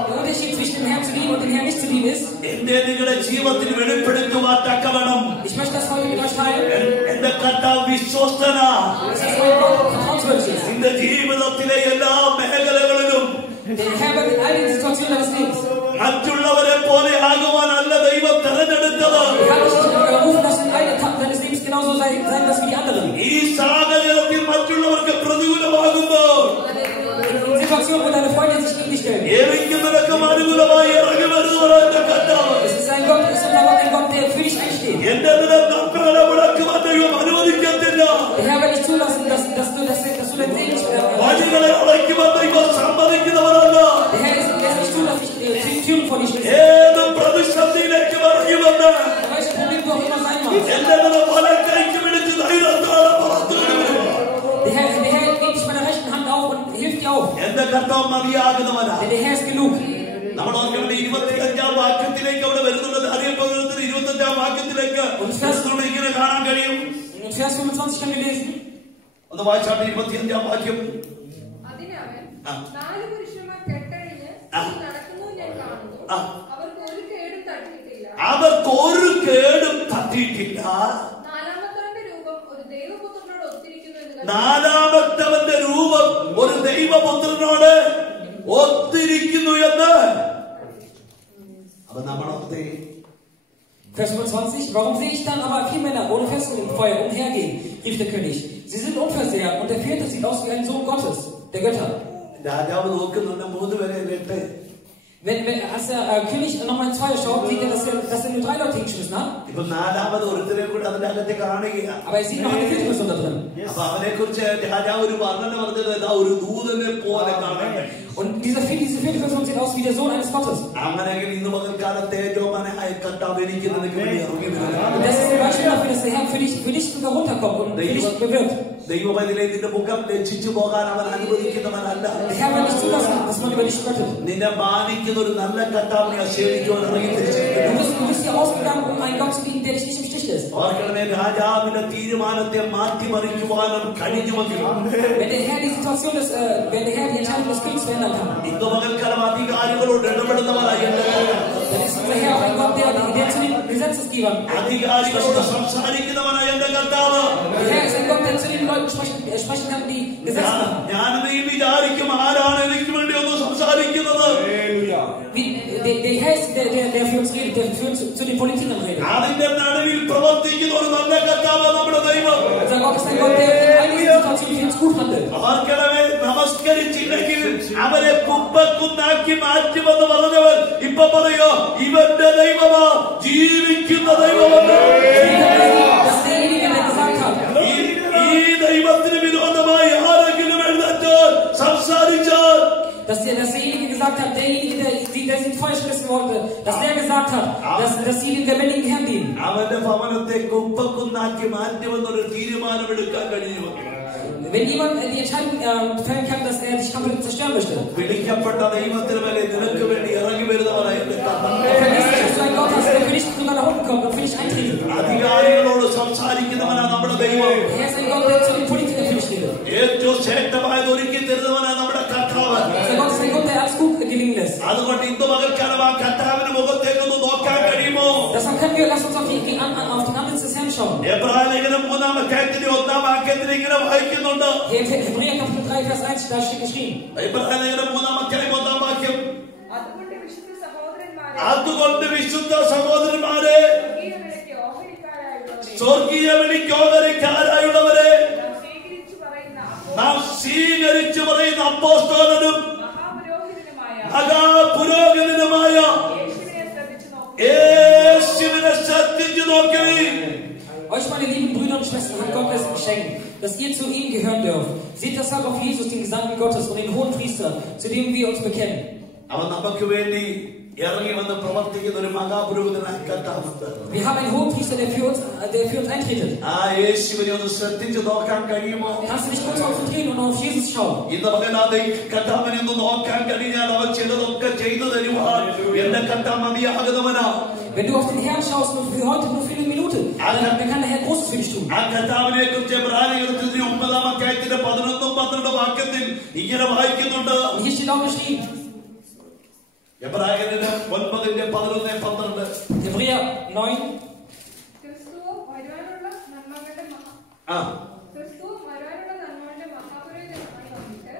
Der Unterschied zwischen dem Herrn zu lieben und dem Herrn nicht zu lieben ist, എന്റെ നിങ്ങളുടെ ജീവിതത്തിൽ വെളിപ്പെടുത്തുവാൻ തക്കവണ്ണം ich möchte das heute mit euch teilen, എന്റെ കർത്താവ് വിശ്വസ്തന. dass mein Gott vertrauenswürdig ist. നിന്റെ ജീവിതത്തിലെ എല്ലാ മേഖലകളിലും Der Herr wird in all den Situationen deines Lebens. മറ്റുള്ളവരെ പോലെ ആകുവാനല്ല ദൈവം തെരഞ്ഞെടുത്തത്. Er hat dich nicht berufen, dass du in allen Etappen deines Lebens genauso sein wirst wie die anderen. ഈ സാഹചര്യത്തിൽ മറ്റുള്ളവർക്ക് പ്രതികൂലമാകുമ്പോൾ In Situationen, wo deine Freunde sich gegen dich stellen. എനിക്ക് നിനക്കും അനുകൂലമായി ഇറങ്ങി വരുന്നവരാ എന്റെ കർത്താവ്. Es ist ein Gott, ein Gott, der für dich einsteht. എന്റെ നന്മകളെ മുടക്കുവാൻ ദൈവം അനുവദിക്കത്തില്ല. Der Herr wird nicht zulassen, dass du dein Segen nicht വഴികളെ അടയ്ക്കുവാൻ ദൈവം സമ്മതിക്കുന്നവരല്ല. Der Herr lässt nicht zu, dass ich Türen vor dir schließe. ഏത് പ്രതിസന്ധിയിലേക്ക് ഇറങ്ങി വന്ന് Welches Problem du auch immer sein magst. എന്റെ പല കൈക്ക് പിടിച്ച് ധൈര്യത്തോടെ പുറത്തു വിടുന്നു. Der Herr legt dich bei der rechten Hand auf und hilft dir auf. എന്റെ കർത്താവ് മതിയാകുന്നവനാ. Denn der Herr ist genug. നമ്മൾ ഓർക്കേണ്ട 25-ാം വാക്യത്തിലേക്ക് അവിടെ വരുന്നുണ്ട്. അതേ പകരത്തിൽ 25-ാം വാക്യത്തിലേക്ക് ഇങ്ങനെ കാണാൻ കഴിയും. In Vers 25 können wir lesen. ഒന്ന് വായിച്ചാട്ട് 25-ാം വാക്യം. അതിന് അതിനവൻ ആ. 4 പുരുഷന്മാർ കെട്ടഴിഞ്ഞ് ആ. നടക്കുന്നു ഞാൻ കാണുന്നു. ആ. അവർക്ക് ഒരു കേടും തട്ടിയിട്ടില്ല. അവർക്ക് ഒരു കേടും തട്ടിയിട്ടില്ല. നാലാമത്തവന്റെ രൂപം ഒരു ദൈവപുത്രനോട് ഒത്തിരിക്കുന്നു എന്ന് കണ്ടു. നാലാമത്തവന്റെ രൂപം ഒരു ദൈവപുത്രനോട് ഒത്തിരിക്കുന്നു എന്ന്. അപ്പൊ നമ്മളൊക്കെ Vers 25. Warum sehe ich dann aber 4 Männer ohne Fesseln im Feuer umhergehen? Rief der König. Sie sind unversehrt und der 4. sieht aus wie ein Sohn Gottes, der Götter. രാജാവ് നോക്കുന്നുണ്ട് 3 പേരെ കേട്ട്. Als der König nochmal ins Feuer schaut, sieht er, dass er nur 3 Leute hingeschmissen hat. ഇപ്പൊ 4ാമത് ഒരുത്തരെ കൂടെ അതിന്റെ അകത്ത് കാണുകയാണ്. Aber er sieht noch eine 4. Person da drin. അപ്പൊ അവനെ കുറിച്ച് രാജാവ് ഒരു വർണ്ണന പറഞ്ഞത് ഇതാ ഒരു ദൂതനെ പോലെ കാണുന്നത്. Und diese 4. Person sieht aus wie der Sohn eines Gottes. അങ്ങനെയെങ്കിൽ ഇന്ന് പകൽക്കാലത്തെ തേജോമനായ കർത്താവ് എനിക്ക് നിനക്ക് വേണ്ടി ഇറങ്ങി വരുന്നു. Und das ist ein Beispiel dafür, dass der Herr für dich sogar runterkommt und für dich bewirkt. ദൈവമതിലെ നിന്റെ മുഖം ലജ്ജിച്ചു പോകാൻ അവൻ അനുവദിക്കുന്നവനല്ല. Der Herr wird nicht zulassen, dass man über dich spottet. നിന്നെ മാനിക്കുന്ന ഒരു നല്ല കർത്താവിനെ സേവിക്കുവാൻ ഇറങ്ങി തിരിച്ചിരിക്കുന്നു. Du bist hier ausgegangen, um einen Gott zu dienen, der dich nicht im Stich lässt. ഓർക്കണമേ, രാജാവിന്റെ തീരുമാനത്തെ മാറ്റിമറിക്കുവാനും കഴിഞ്ഞുവെങ്കിൽ Wenn der Herr die Situation des, wenn der Herr die Entscheidung des Königs verändern kann, ഇന്ന് പകൽക്കാലം അധികാരികളോട് ഇടപെടുന്നവരായി dann ist unser Herr auch ein Gott, der zu den Gesetzesgebern. അധികാരികളോട് സംസാരിക്കുന്നവനായി എന്റെ കർത്താവ്. Der Herr ist ein Gott, der zu den Leuten sprechen kann, die Gesetze machen. ഞാൻ നീ വിചാരിക്കും ആരാണ് എനിക്ക് വേണ്ടി ഒന്ന് സംസാരിക്കുന്നത്. Der Herr ist der für uns redet, der für uns zu den Politikern redet. അതിന്റെ നടുവിൽ പ്രവർത്തിക്കുന്ന ഒരു നല്ല കർത്താവ് നമ്മുടെ ദൈവം. Unser Gott ist ein Gott, der in all diesen Situationen für uns gut handelt. ഓർക്കണമേ, നമസ്കരിച്ചില്ലെങ്കിൽ അവരെ കുപ്പക്കുന്നാക്കി മാറ്റുമെന്ന് പറഞ്ഞവൻ ഇപ്പൊ പറയോ ഇവന്റെ ദൈവമാ ജീവിക്കുന്ന ദൈവമെന്ന്. Das ist derjenige, der gesagt hat. ഈ ദൈവത്തിന് വിരോധമായി ആരെങ്കിലും എഴുന്നേറ്റാൽ സംസാരിച്ചാൽ Dass derjenige gesagt hat, derjenige, der sich ins Feuer schmissen wollte, dass der gesagt hat, dass sie dem lebendigen Herrn dienen. അവന്റെ ഭവനത്തെ കുപ്പക്കുന്നാക്കി മാറ്റുമെന്നൊരു തീരുമാനമെടുക്കാൻ കഴിയുമോ? Wenn jemand die Entscheidung fällen kann, dass er dich komplett zerstören möchte, വിളിക്കപ്പെട്ട ദൈവത്തിന് മേലെ നിനക്ക് വേണ്ടി ഇറങ്ങി വരുന്നവരായി vergiss nicht, dass du ein Gott hast, der für dich sogar nach unten kommt und für dich eintritt. അധികാരികളോട് സംസാരിക്കുന്നവനാ നമ്മുടെ ദൈവം. Er ist ein Gott, der zu den Politikern für dich redet. ഏറ്റവും ശ്രേഷ്ഠമായത് ഒരുക്കി തരുന്നവനാ നമ്മുടെ കർത്താവ്. Unser Gott ist ein Gott, der alles gut gelingen lässt. അതുകൊണ്ട് ഇന്ന് പകൽക്കാലം ആ കർത്താവിന് മുഖത്തേക്കൊന്ന് നോക്കാൻ കഴിയുമോ? Deshalb lass uns auf den Antlitz des Herrn schauen. എബ്രായലേഖനം 3-ാം അധ്യായത്തിന്റെ 1-ാം വാക്യത്തിൽ ഇങ്ങനെ വായിക്കുന്നുണ്ട്. Hier in Hebräer Kapitel 3, Vers 1, da steht geschrieben. എബ്രായലേഖനം 3-ാം അധ്യായം 1-ാം വാക്യം. അതുകൊണ്ട് വിശുദ്ധ സഹോദരന്മാരെ, അതുകൊണ്ട് വിശുദ്ധ സഹോദരന്മാരെ, സ്വർഗീയ വിളിക്ക് ഓഹരിക്കാരായുള്ളവരെ, നാം സ്വീകരിച്ചു പറയുന്ന അപ്പോസ്തലനും മഹാപുരോഹിതനുമായ യേശുവിനെ ശ്രദ്ധിച്ചു നോക്കി. Euch, meine lieben Brüder und Schwestern, hat Gott es geschenkt, dass ihr zu ihm gehören dürft. Seht deshalb auf Jesus, den Gesandten Gottes und den hohen Priester, zu dem wir uns bekennen. അവൻ നമുക്ക് വേണ്ടി ഇറങ്ങി വന്ന് പ്രവർത്തിക്കുന്ന ഒരു മഹാപുരോഹിതനായി കർത്താവുണ്ട്. Wir haben einen hohen Priester, der für uns eintretet. ആ യേശുവിനെ ഒന്ന് ശ്രദ്ധിച്ചു നോക്കാൻ കഴിയുമോ? Kannst du dich kurz konzentrieren und auf Jesus schauen? ഇന്ന് പകലാതെ കർത്താവിനെ ഒന്ന് നോക്കാൻ കഴിഞ്ഞാൽ അവൻ ചിലതൊക്കെ ചെയ്തു തരുവാൻ എന്റെ കർത്താവ് മതിയാകുന്നവനാ. Wenn du auf den Herrn schaust, nur für heute, nur für eine Minute, dann kann der Herr Großes für dich tun. ആ കർത്താവിനെ കുറിച്ച് എബ്രായലേഖനത്തിന്റെ 9-ാം അധ്യായത്തിന്റെ 11-12 വാക്യത്തിൽ ഇങ്ങനെ വായിക്കുന്നുണ്ട്. Hier steht auch geschrieben. എബ്രായലേഖനം 9-11-12. Hebräer 9. ക്രിസ്തുവോ വരുവാനുള്ള നന്മകളുടെ മഹാപുരോഹിതനായി വന്നിട്ട്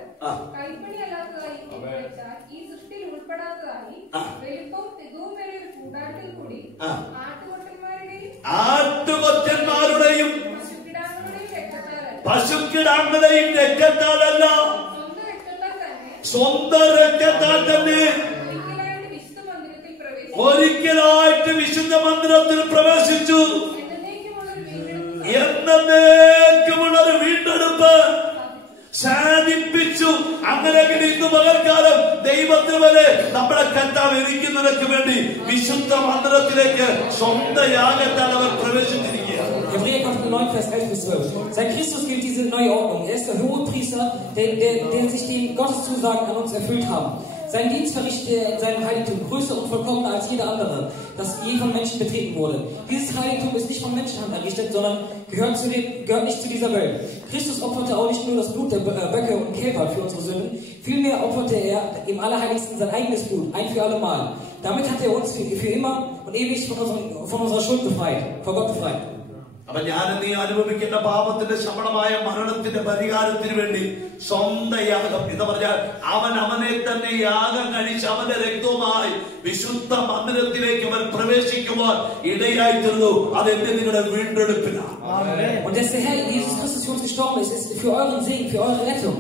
കൈപ്പണിയല്ലാത്തതായി വെച്ചാൽ ഈ സൃഷ്ടിയിൽ ഉൾപ്പെടാത്തതായി വലിപ്പവും തികവും വരെ ഒരു കൂടാരത്തിൽ കൂടി ആട്ടുകൊറ്റന്മാരുടെയും പശുക്കിടാങ്ങളുടെയും രക്തത്താലല്ല, സ്വന്തം രക്തത്താൽ തന്നെ ഒരിക്കലായിട്ട് വിശുദ്ധ മന്ദിരത്തിൽ പ്രവേശിച്ചു. എന്നേക്കുമുള്ളൊരു വീണ്ടെടുപ്പ് സാധിപ്പിച്ചു. അങ്ങനെ ഇന്ന് പകൽക്കാലം ദൈവത്തിന് വരെ നമ്മുടെ കർത്താവ് ഇരിക്കുന്നതിനു വേണ്ടി വിശുദ്ധ മന്ദിരത്തിലേക്ക് സ്വന്തം യാഗത്താൽ അവർ പ്രവേശിച്ചിരിക്കുകയാണ്. Hebräer Kapitel 9, Vers 11-12. Seit Christus gilt diese neue Ordnung. Er ist der hohe Priester, der sich den Gotteszusagen an uns erfüllt haben. Sein Dienst verrichtet er in seinem Heiligtum größer und vollkommener als jeder andere, das je von Menschen betreten wurde. Dieses Heiligtum ist nicht von Menschenhand errichtet, sondern gehört nicht zu dieser Welt. Christus opferte auch nicht nur das Blut der Böcke und Kälber für unsere Sünden, vielmehr opferte er im Allerheiligsten sein eigenes Blut, ein für alle Mal. Damit hat er uns für immer und ewig von unserer Schuld befreit, vor Gott befreit. അപ്പൊ ഞാൻ നീ അനുഭവിക്കുന്ന പാപത്തിന്റെ ശമനമായ മരണത്തിന്റെ പരിഹാരത്തിന് വേണ്ടി സ്വന്തം യാഗം എന്ന് പറഞ്ഞാൽ അവനെ തന്നെ യാഗം കഴിച്ച് അവന്റെ രക്തവുമായി വിശുദ്ധ മന്ദിരത്തിലേക്ക് അവൻ പ്രവേശിക്കുവാൻ ഇടയായി തീർന്നു. അതെന്റെ നിങ്ങളുടെ വീണ്ടെടുപ്പിനാണ്. Und dass der Herr Jesus Christus für uns gestorben ist für euren Segen, für eure Rettung.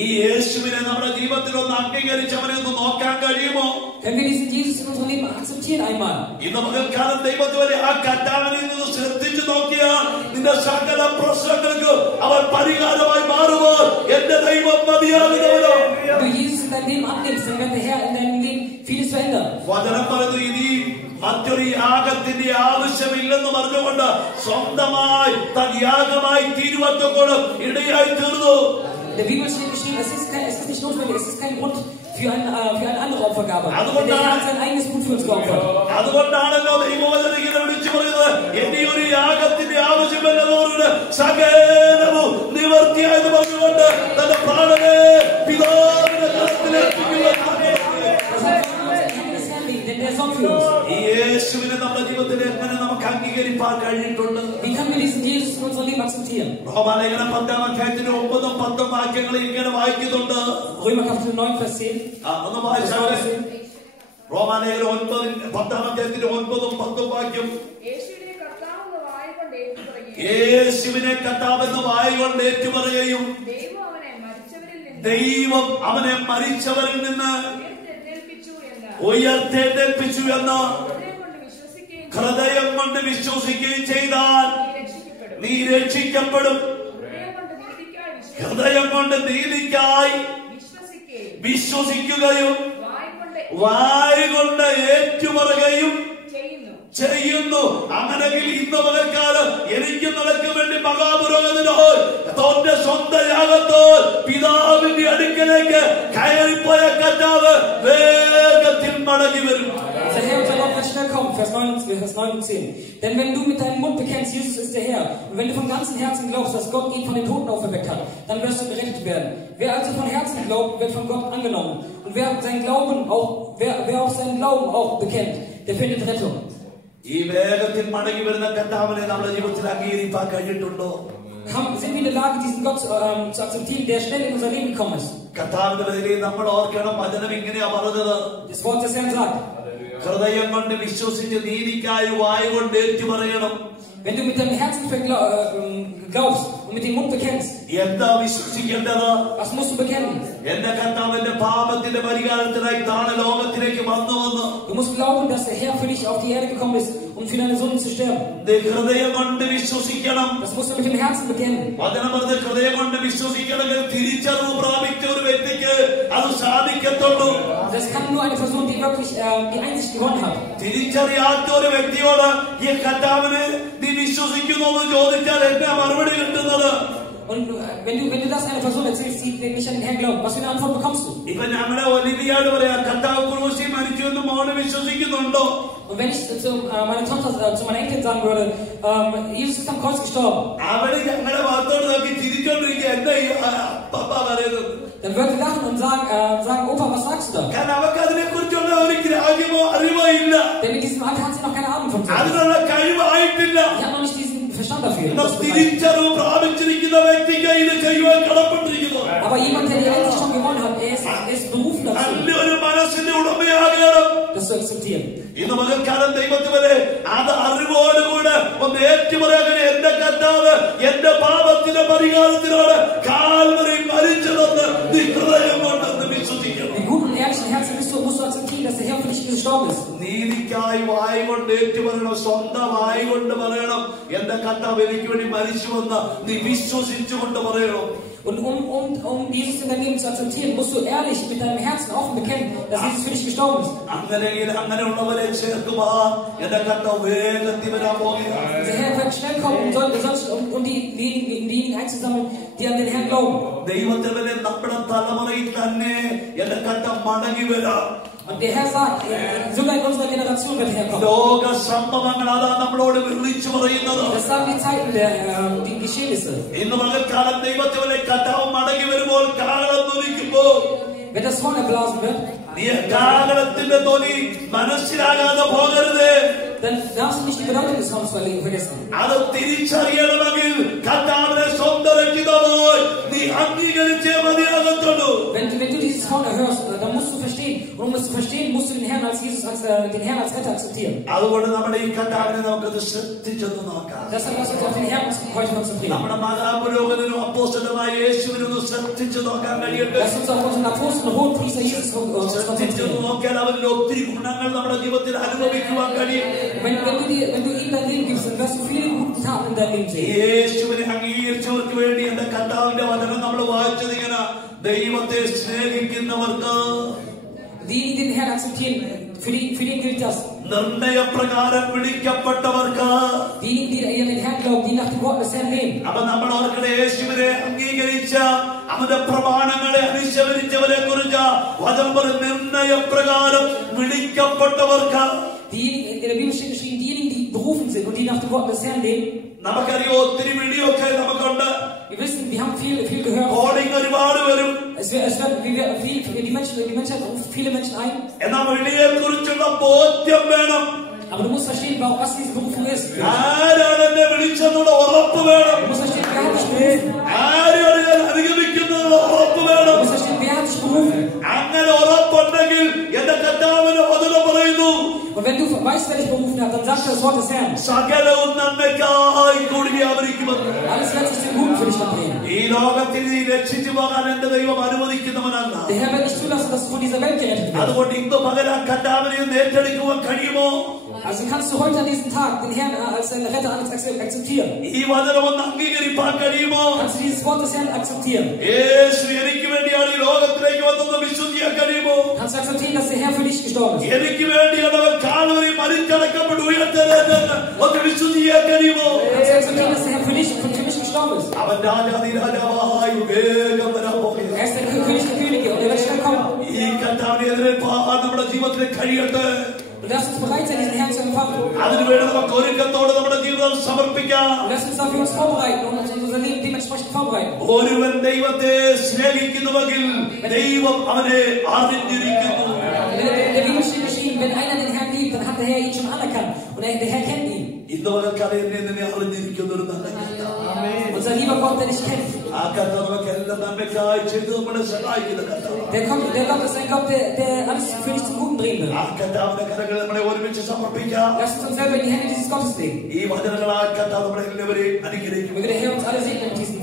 ഈ യേശുവിനെ നമ്മുടെ ജീവിതത്തിൽ ഒന്ന് അംഗീകരിച്ച് അവനെ ഒന്ന് നോക്കാൻ കഴിയുമോ? Können wir diesen Jesus in unserem Leben akzeptieren einmal? ഇന്ന് പകൽക്കാലം ദൈവത്തിനെ ആ കർത്താവിനെ നിന്ന് ശ്രദ്ധിച്ചു നോക്കിയാൽ നിന്റെ സകല പ്രശ്നങ്ങൾക്ക് അവൻ പരിഹാരമായി മാറുവാൻ എന്റെ ദൈവം മതിയാകുന്നവനോ. Wenn du Jesus in dein Leben annimmst, dann wird der Herr in deinem Leben vieles verändern. വചനം പറയുന്നു ഇനി മറ്റൊരു യാഗത്തിന്റെ ആവശ്യമില്ലെന്ന് പറഞ്ഞുകൊണ്ട് സ്വന്തമായി തൻ യാഗമായി തീരുവത്തോളം ഇടയായി തീർന്നു. In der Bibel steht geschrieben, es ist nicht notwendig, es ist kein Grund für eine andere Opfergabe. Der Herr hat sein eigenes Blut für uns geopfert. അതുകൊണ്ടാണല്ലോ ദൈവവചനം ഇങ്ങനെ വിളിച്ചു പറയുന്നത്, എന്റെ ഒരു യാഗത്തിന്റെ ആവശ്യമില്ലെന്നവരോട് സകലവും നിവർത്തിയായെന്ന് പറഞ്ഞുകൊണ്ട് തന്റെ പ്രാണനെ പിതാവിന്റെ കരത്തിലേൽപ്പിക്കുവാൻ യേശുവിനെ നമ്മുടെ ജീവിതത്തിൽ എങ്ങനെ നമുക്ക് അംഗീകരിക്കാൻ കഴിഞ്ഞിട്ടുണ്ട്? Wie können wir diesen Jesus in unserem Leben akzeptieren? റോമാലേഖനം 10-ാം അധ്യായത്തിന്റെ 9-10 വാക്യങ്ങൾ ഇങ്ങനെ വായിക്കുന്നുണ്ട്. Römer Kapitel 9, Vers 10. ഒന്ന് വായിച്ചാൽ റോമാലേഖനം 10-ാം അധ്യായത്തിന്റെ 9-10 വാക്യം. യേശുവിനെ കർത്താവെന്ന് വായ്കൊണ്ട് ഏറ്റുപറയുകയും ദൈവം അവനെ മരിച്ചവരിൽ നിന്ന് ഉയർത്തെഴുന്നേൽപ്പിച്ചു എന്ന് ഹൃദയം കൊണ്ട് വിശ്വസിക്കുകയും ചെയ്താൽ നീ രക്ഷിക്കപ്പെടും. ഹൃദയം കൊണ്ട് നീതിക്കായി വിശ്വസിക്കുകയും വായ് കൊണ്ട് ഏറ്റുപറയുകയും ചെയ്യുന്നു. അങ്ങനെങ്കിൽ ഇന്ന് പകൽക്കാലം എനിക്ക് നിനക്ക് വേണ്ടി മഹാപുരോഹിതനോ തന്റെ സ്വന്തം യാഗത്തോ പിതാവിന്റെ അടുക്കലേക്ക് കയറിപ്പോയ കർത്താവ് വേഗത്തിൽ മടങ്ങി വരും. Der Herr unser Gott wird schnell kommen, Vers 9 und 10. Denn wenn du mit deinem Mund bekennst, Jesus ist der Herr, und wenn du von ganzem Herzen glaubst, dass Gott ihn von den Toten auferweckt hat, dann wirst du gerettet werden. Wer also von Herzen glaubt, wird von Gott angenommen. Und wer auch seinen Glauben auch bekennt, der findet Rettung. ഈ വേഗത്തിൽ മടങ്ങി വരുന്ന കർത്താവിനെ നമ്മുടെ ജീവിതത്തിൽ അംഗീകരിക്കാൻ കഴിഞ്ഞിട്ടുണ്ടോ? Sind wir in der Lage, diesen Gott zu akzeptieren, der schnell in unser Leben gekommen ist? കർത്താവിന്റെ വഴിയിൽ നമ്മൾ ഓർക്കണം, വചനം ഇങ്ങനെയാ പറഞ്ഞത്. Das Wort des Herrn sagt, ഹൃദയം കൊണ്ട് വിശ്വസിച്ച് നീതിക്കായി വായ് കൊണ്ട് ഏറ്റുപറയണം. wenn du mit deinem Herzen glaubst und mit dem Mund bekennst, എന്താ വിശ്വസിക്കേണ്ടത്? was musst du bekennen? എന്റെ കർത്താവിന്റെ പാപത്തിന്റെ പരിഹാരത്തിനായി താഴെ ലോകത്തിലേക്ക് വന്നുവെന്ന്. Du musst glauben, dass der Herr für dich auf die Erde gekommen ist, um für deine Sünden zu sterben. ഹൃദയം കൊണ്ട് വിശ്വസിക്കണം. Das musst du mit dem Herzen bekennen. വചനം പറഞ്ഞ ഹൃദയം കൊണ്ട് വിശ്വസിക്കണമെങ്കിൽ തിരിച്ചറിവ് പ്രാപിച്ച ഒരു വ്യക്തിക്ക് അത് സാധിക്കത്തുള്ളൂ. Das kann nur eine Person, die wirklich die Einsicht gewonnen hat. തിരിച്ചറിയാത്ത ഒരു വ്യക്തിയോട് ഈ കർത്താവിനെ നീ വിശ്വസിക്കുന്നു എന്ന് ചോദിച്ചാൽ എന്താ മറുപടി കിട്ടുന്നത്? Und wenn du das einer Person erzählst, die nicht an den Herrn glaubt, was für eine Antwort bekommst du? ഇപ്പൊ ഞങ്ങളെ ഒലിവിയോട് പറയാ, കർത്താവ് ക്രൂശിൽ മരിച്ചു എന്ന് മോനെ വിശ്വസിക്കുന്നുണ്ടോ? Und wenn ich zu meiner Tochter, zu meiner Enkelin sagen würde, Jesus ist am Kreuz gestorben, അവിടെ ഞങ്ങളുടെ ഭാഗത്തോട് നോക്കി ചിരിച്ചോണ്ടിരിക്കുക, എന്താ ഈ പപ്പ പറയുന്നത്? dann wird sie lachen und sagen, Opa, was sagst du da? കാരണം അവർക്ക് അതിനെ കുറിച്ചുള്ള ഒരു ഗ്രാഹ്യമോ അറിവോ ഇല്ല. Denn mit diesem Alter hat sie noch keine Ahnung von Gott. അതിനുള്ള കഴിവായിട്ടില്ല. Sie hat noch nicht diesen Verstand dafür. തിരിച്ചറിവ് പ്രാപിച്ചിരിക്കുന്ന വ്യക്തിക്ക് ഇത് ചെയ്യുവാൻ കടപ്പെട്ടിരിക്കുന്നു. Aber jemand, der die Einsicht schon gewonnen hat, er ist berufen dazu, നല്ലൊരു മനസ്സിന്റെ ഉടമയാകണം. das zu akzeptieren. ഇന്ന് പകൽക്കാലം ദൈവത്തിന് വരെ അത് അറിവോടുകൂടെ ഒന്ന് ഏറ്റുപറയാൻ, എന്റെ കർത്താവ് എന്റെ പാപത്തിന്റെ പരിഹാരത്തിനാണ് കാൽവരി മരിച്ചതെന്ന് നീ ഹൃദയം കൊണ്ടെന്ന് വിശ്വസിക്കണം. Mit gutem und ehrlichen Herzen musst du akzeptieren, dass der Herr für dich gestorben ist. നീതിക്കായി വായ് കൊണ്ട് ഏറ്റുപറയണം, സ്വന്തം വായ് കൊണ്ട് പറയണം, എന്റെ കർത്താവ് എനിക്ക് വേണ്ടി മരിച്ചുവെന്ന് നീ വിശ്വസിച്ചുകൊണ്ട് പറയണം. Und um Jesus in dein Leben zu akzeptieren, musst du ehrlich mit deinem Herzen offen bekennen, dass Jesus für dich gestorben ist. അങ്ങനെയുള്ളവരെ ചേർക്കുവാൻ എന്റെ കർത്താവ് വേഗത്തിൽ വരാൻ പോകുകയാണ്. Der Herr wird schnell kommen, um diejenigen einzusammeln, die an den Herrn glauben. ദൈവത്തിലെ നമ്മുടെ തലമുറയിൽ തന്നെ എന്റെ കർത്താവ് മടങ്ങി വരാം. Und der Herr sagt, sogar in unserer Generation wird der Herr kommen. ലോക സംഭവങ്ങൾ അതാ നമ്മളോട് വിളിച്ചു പറയുന്നത്. Das sagen die Zeiten die Geschehnisse. ഇന്ന് പകൽക്കാലം ദൈവത്തിലെ കർത്താവ് മടങ്ങി വരുമ്പോൾ കാഹളം ധ്വനിക്കുമ്പോൾ Wenn das Horn erblasen wird, നീ കാഹളത്തിന്റെ ധ്വനി മനസ്സിലാകാതെ പോകരുത്. dann darfst du nicht die Bedeutung des Horns vergessen. അത് തിരിച്ചറിയണമെങ്കിൽ കർത്താവിനെ സ്വന്തം രക്ഷിതാവായി നീ അംഗീകരിച്ചേ മതിയാകത്തുള്ളൂ. Wenn du dieses Horn hörst, dann musst du verstehen. Und um es zu verstehen, musst du den Herrn als Retter akzeptieren. അതുകൊണ്ട് നമ്മുടെ ഈ കർത്താവിനെ നമുക്കത് ശ്രദ്ധിച്ചൊന്ന് നോക്കാം. Deshalb lass uns auf den Herrn heute konzentrieren. നമ്മുടെ മഹാപുരോഹിതനും അപ്പോസ്തലനുമായ യേശുവിനൊന്ന് ശ്രദ്ധിച്ചു നോക്കാൻ കഴിയട്ടെ. Lass uns auf unseren Apostel und Hohenpriester Jesus konzentrieren. നോക്കിയാൽ അവരിൽ ഒത്തിരി ഗുണങ്ങൾ നമ്മുടെ ജീവിതത്തിൽ അനുഭവിക്കുവാൻ കഴിയും. Wenn du ihm dein Leben gibst, dann wirst du viele gute Taten in deinem Leben sehen. യേശുവിനെ അംഗീകരിച്ചവർക്ക് വേണ്ടി എന്റെ കർത്താവിന്റെ വചനം നമ്മൾ വായിച്ചത് ഇങ്ങനെ, ദൈവത്തെ സ്നേഹിക്കുന്നവർക്ക്, diejenigen, die den Herrn akzeptieren, für den gilt das. നിർണയപ്രകാരം വിളിക്കപ്പെട്ടവർക്ക്, Diejenigen, die an den Herrn glauben, die nach den Worten des Herrn leben. അപ്പൊ നമ്മൾ ഓർക്കടെ യേശുവിനെ അംഗീകരിച്ച അവന്റെ പ്രമാണങ്ങളെ അനുസരിച്ചവരെ കുറിച്ച് വചനം പറയും, നിർണയപ്രകാരം വിളിക്കപ്പെട്ടവർക്ക്. Diejenigen, in der Bibel steht geschrieben, diejenigen, die berufen sind und die nach den Worten des Herrn leben. നമുക്കറിയോ ഒത്തിരി വിളിയൊക്കെ നമുക്കുണ്ട്. Wir wissen, wir haben viel gehört. Calling ഒരുപാട് വരും. Die Menschheit ruft viele Menschen ein. എന്നാൽ വിളിയെ കുറിച്ചുള്ള ബോധ്യം വേണം. Aber du musst verstehen, was diese Berufung ist. ആരാണ് എന്നെ വിളിച്ചെന്നുള്ള ഉറപ്പ് വേണം. Du musst verstehen, wer hat dich berufen. ആരാണ് ഞാൻ അനുഗമിക്കുന്നത് ഉറപ്പ് വേണം. Du musst verstehen, wer hat dich berufen. അങ്ങനെ ഉറപ്പുണ്ടെങ്കിൽ എന്റെ കർത്താവിന്റെ വചനം പറയുന്നു, Und wenn du weißt, wer dich berufen hat, dann sagt das Wort des Herrn. സകലവും നന്മയ്ക്കായി കൂടി വ്യാപരിക്കുമെന്ന്. Alles wird sich zum Guten für dich drehen. ഈ ലോകത്തിൽ നീ രക്ഷിച്ചു പോകാൻ എന്റെ ദൈവം അനുവദിക്കുന്നവനല്ല. Der Herr wird nicht zulassen, dass du von dieser Welt gerettet wirst. അതുകൊണ്ട് ഇന്ന് പകരം കർത്താവിനെ ഏറ്റെടുക്കുവാൻ കഴിയുമോ? Also kannst du heute an diesem Tag den Herrn als deinen Retter akzeptieren. ഈ വചനം ഒന്ന് അംഗീകരിക്കാൻ കഴിയുമോ? Kannst du dieses Wort des Herrn akzeptieren? യേശു എനിക്ക് വേണ്ടിയാണ് ഈ ലോകത്തിലേക്ക് വന്നത് വിശ്വസിക്കാൻ കഴിയുമോ? Kannst du akzeptieren, dass der Herr für dich gestorben ist? എനിക്ക് വേണ്ടിയാണ് അവൻ കാൽവരി മരിച്ചടക്കപ്പെട്ട് ഉയർത്തെഴുന്നേറ്റത് ഒന്ന് വിശ്വസിക്കാൻ കഴിയുമോ? Kannst du akzeptieren, dass der Herr für dich und für mich gestorben ist? അവൻ രാജാവായി വേഗം വരാൻ പോകുന്നു. Er ist der König der Könige und er wird schnell kommen. ഈ കർത്താവിനെ എതിരേൽപ്പാൻ നമ്മുടെ ജീവിതത്തിൽ കഴിയട്ടെ. Und lass uns bereit sein, diesen Herrn zu empfangen. അതിനുവേണ്ടി നമുക്ക് ഒരുക്കത്തോടെ നമ്മുടെ ജീവിതം സമർപ്പിക്കാം. Und lass uns dafür uns vorbereiten und unser Leben dementsprechend vorbereiten. ഒരുവൻ ദൈവത്തെ സ്നേഹിക്കുന്നുവെങ്കിൽ ദൈവം അവനെ അറിഞ്ഞിരിക്കുന്നു. In der Bibel steht geschrieben, wenn einer den Herrn liebt, dann hat der Herr ihn schon anerkannt. Und der Herr kennt ihn. ഇന്ന് നിന്നെ അറിഞ്ഞിരിക്കുന്ന ഒരു നല്ല കർത്താവ്. Unser lieber Gott, der dich kennt. ആ കർത്താവ് നമുക്ക് എല്ലാം നന്മയ്ക്കായി ചെയ്ത് നമ്മളെ സഹായിക്കുന്ന കർത്താവ്. Der Gott ist ein Gott, der alles für dich zum Guten bringen will. ആ കർത്താവിന്റെ കരങ്ങൾ നമ്മളെ ഒരുമിച്ച് സമർപ്പിക്കാം. Lass uns selber in die Hände dieses Gottes legen. ഈ വചനങ്ങളാൽ കർത്താവ് നമ്മളെ എല്ലാവരെയും അനുഗ്രഹിക്കും. Möge der Herr uns alle segnen mit diesen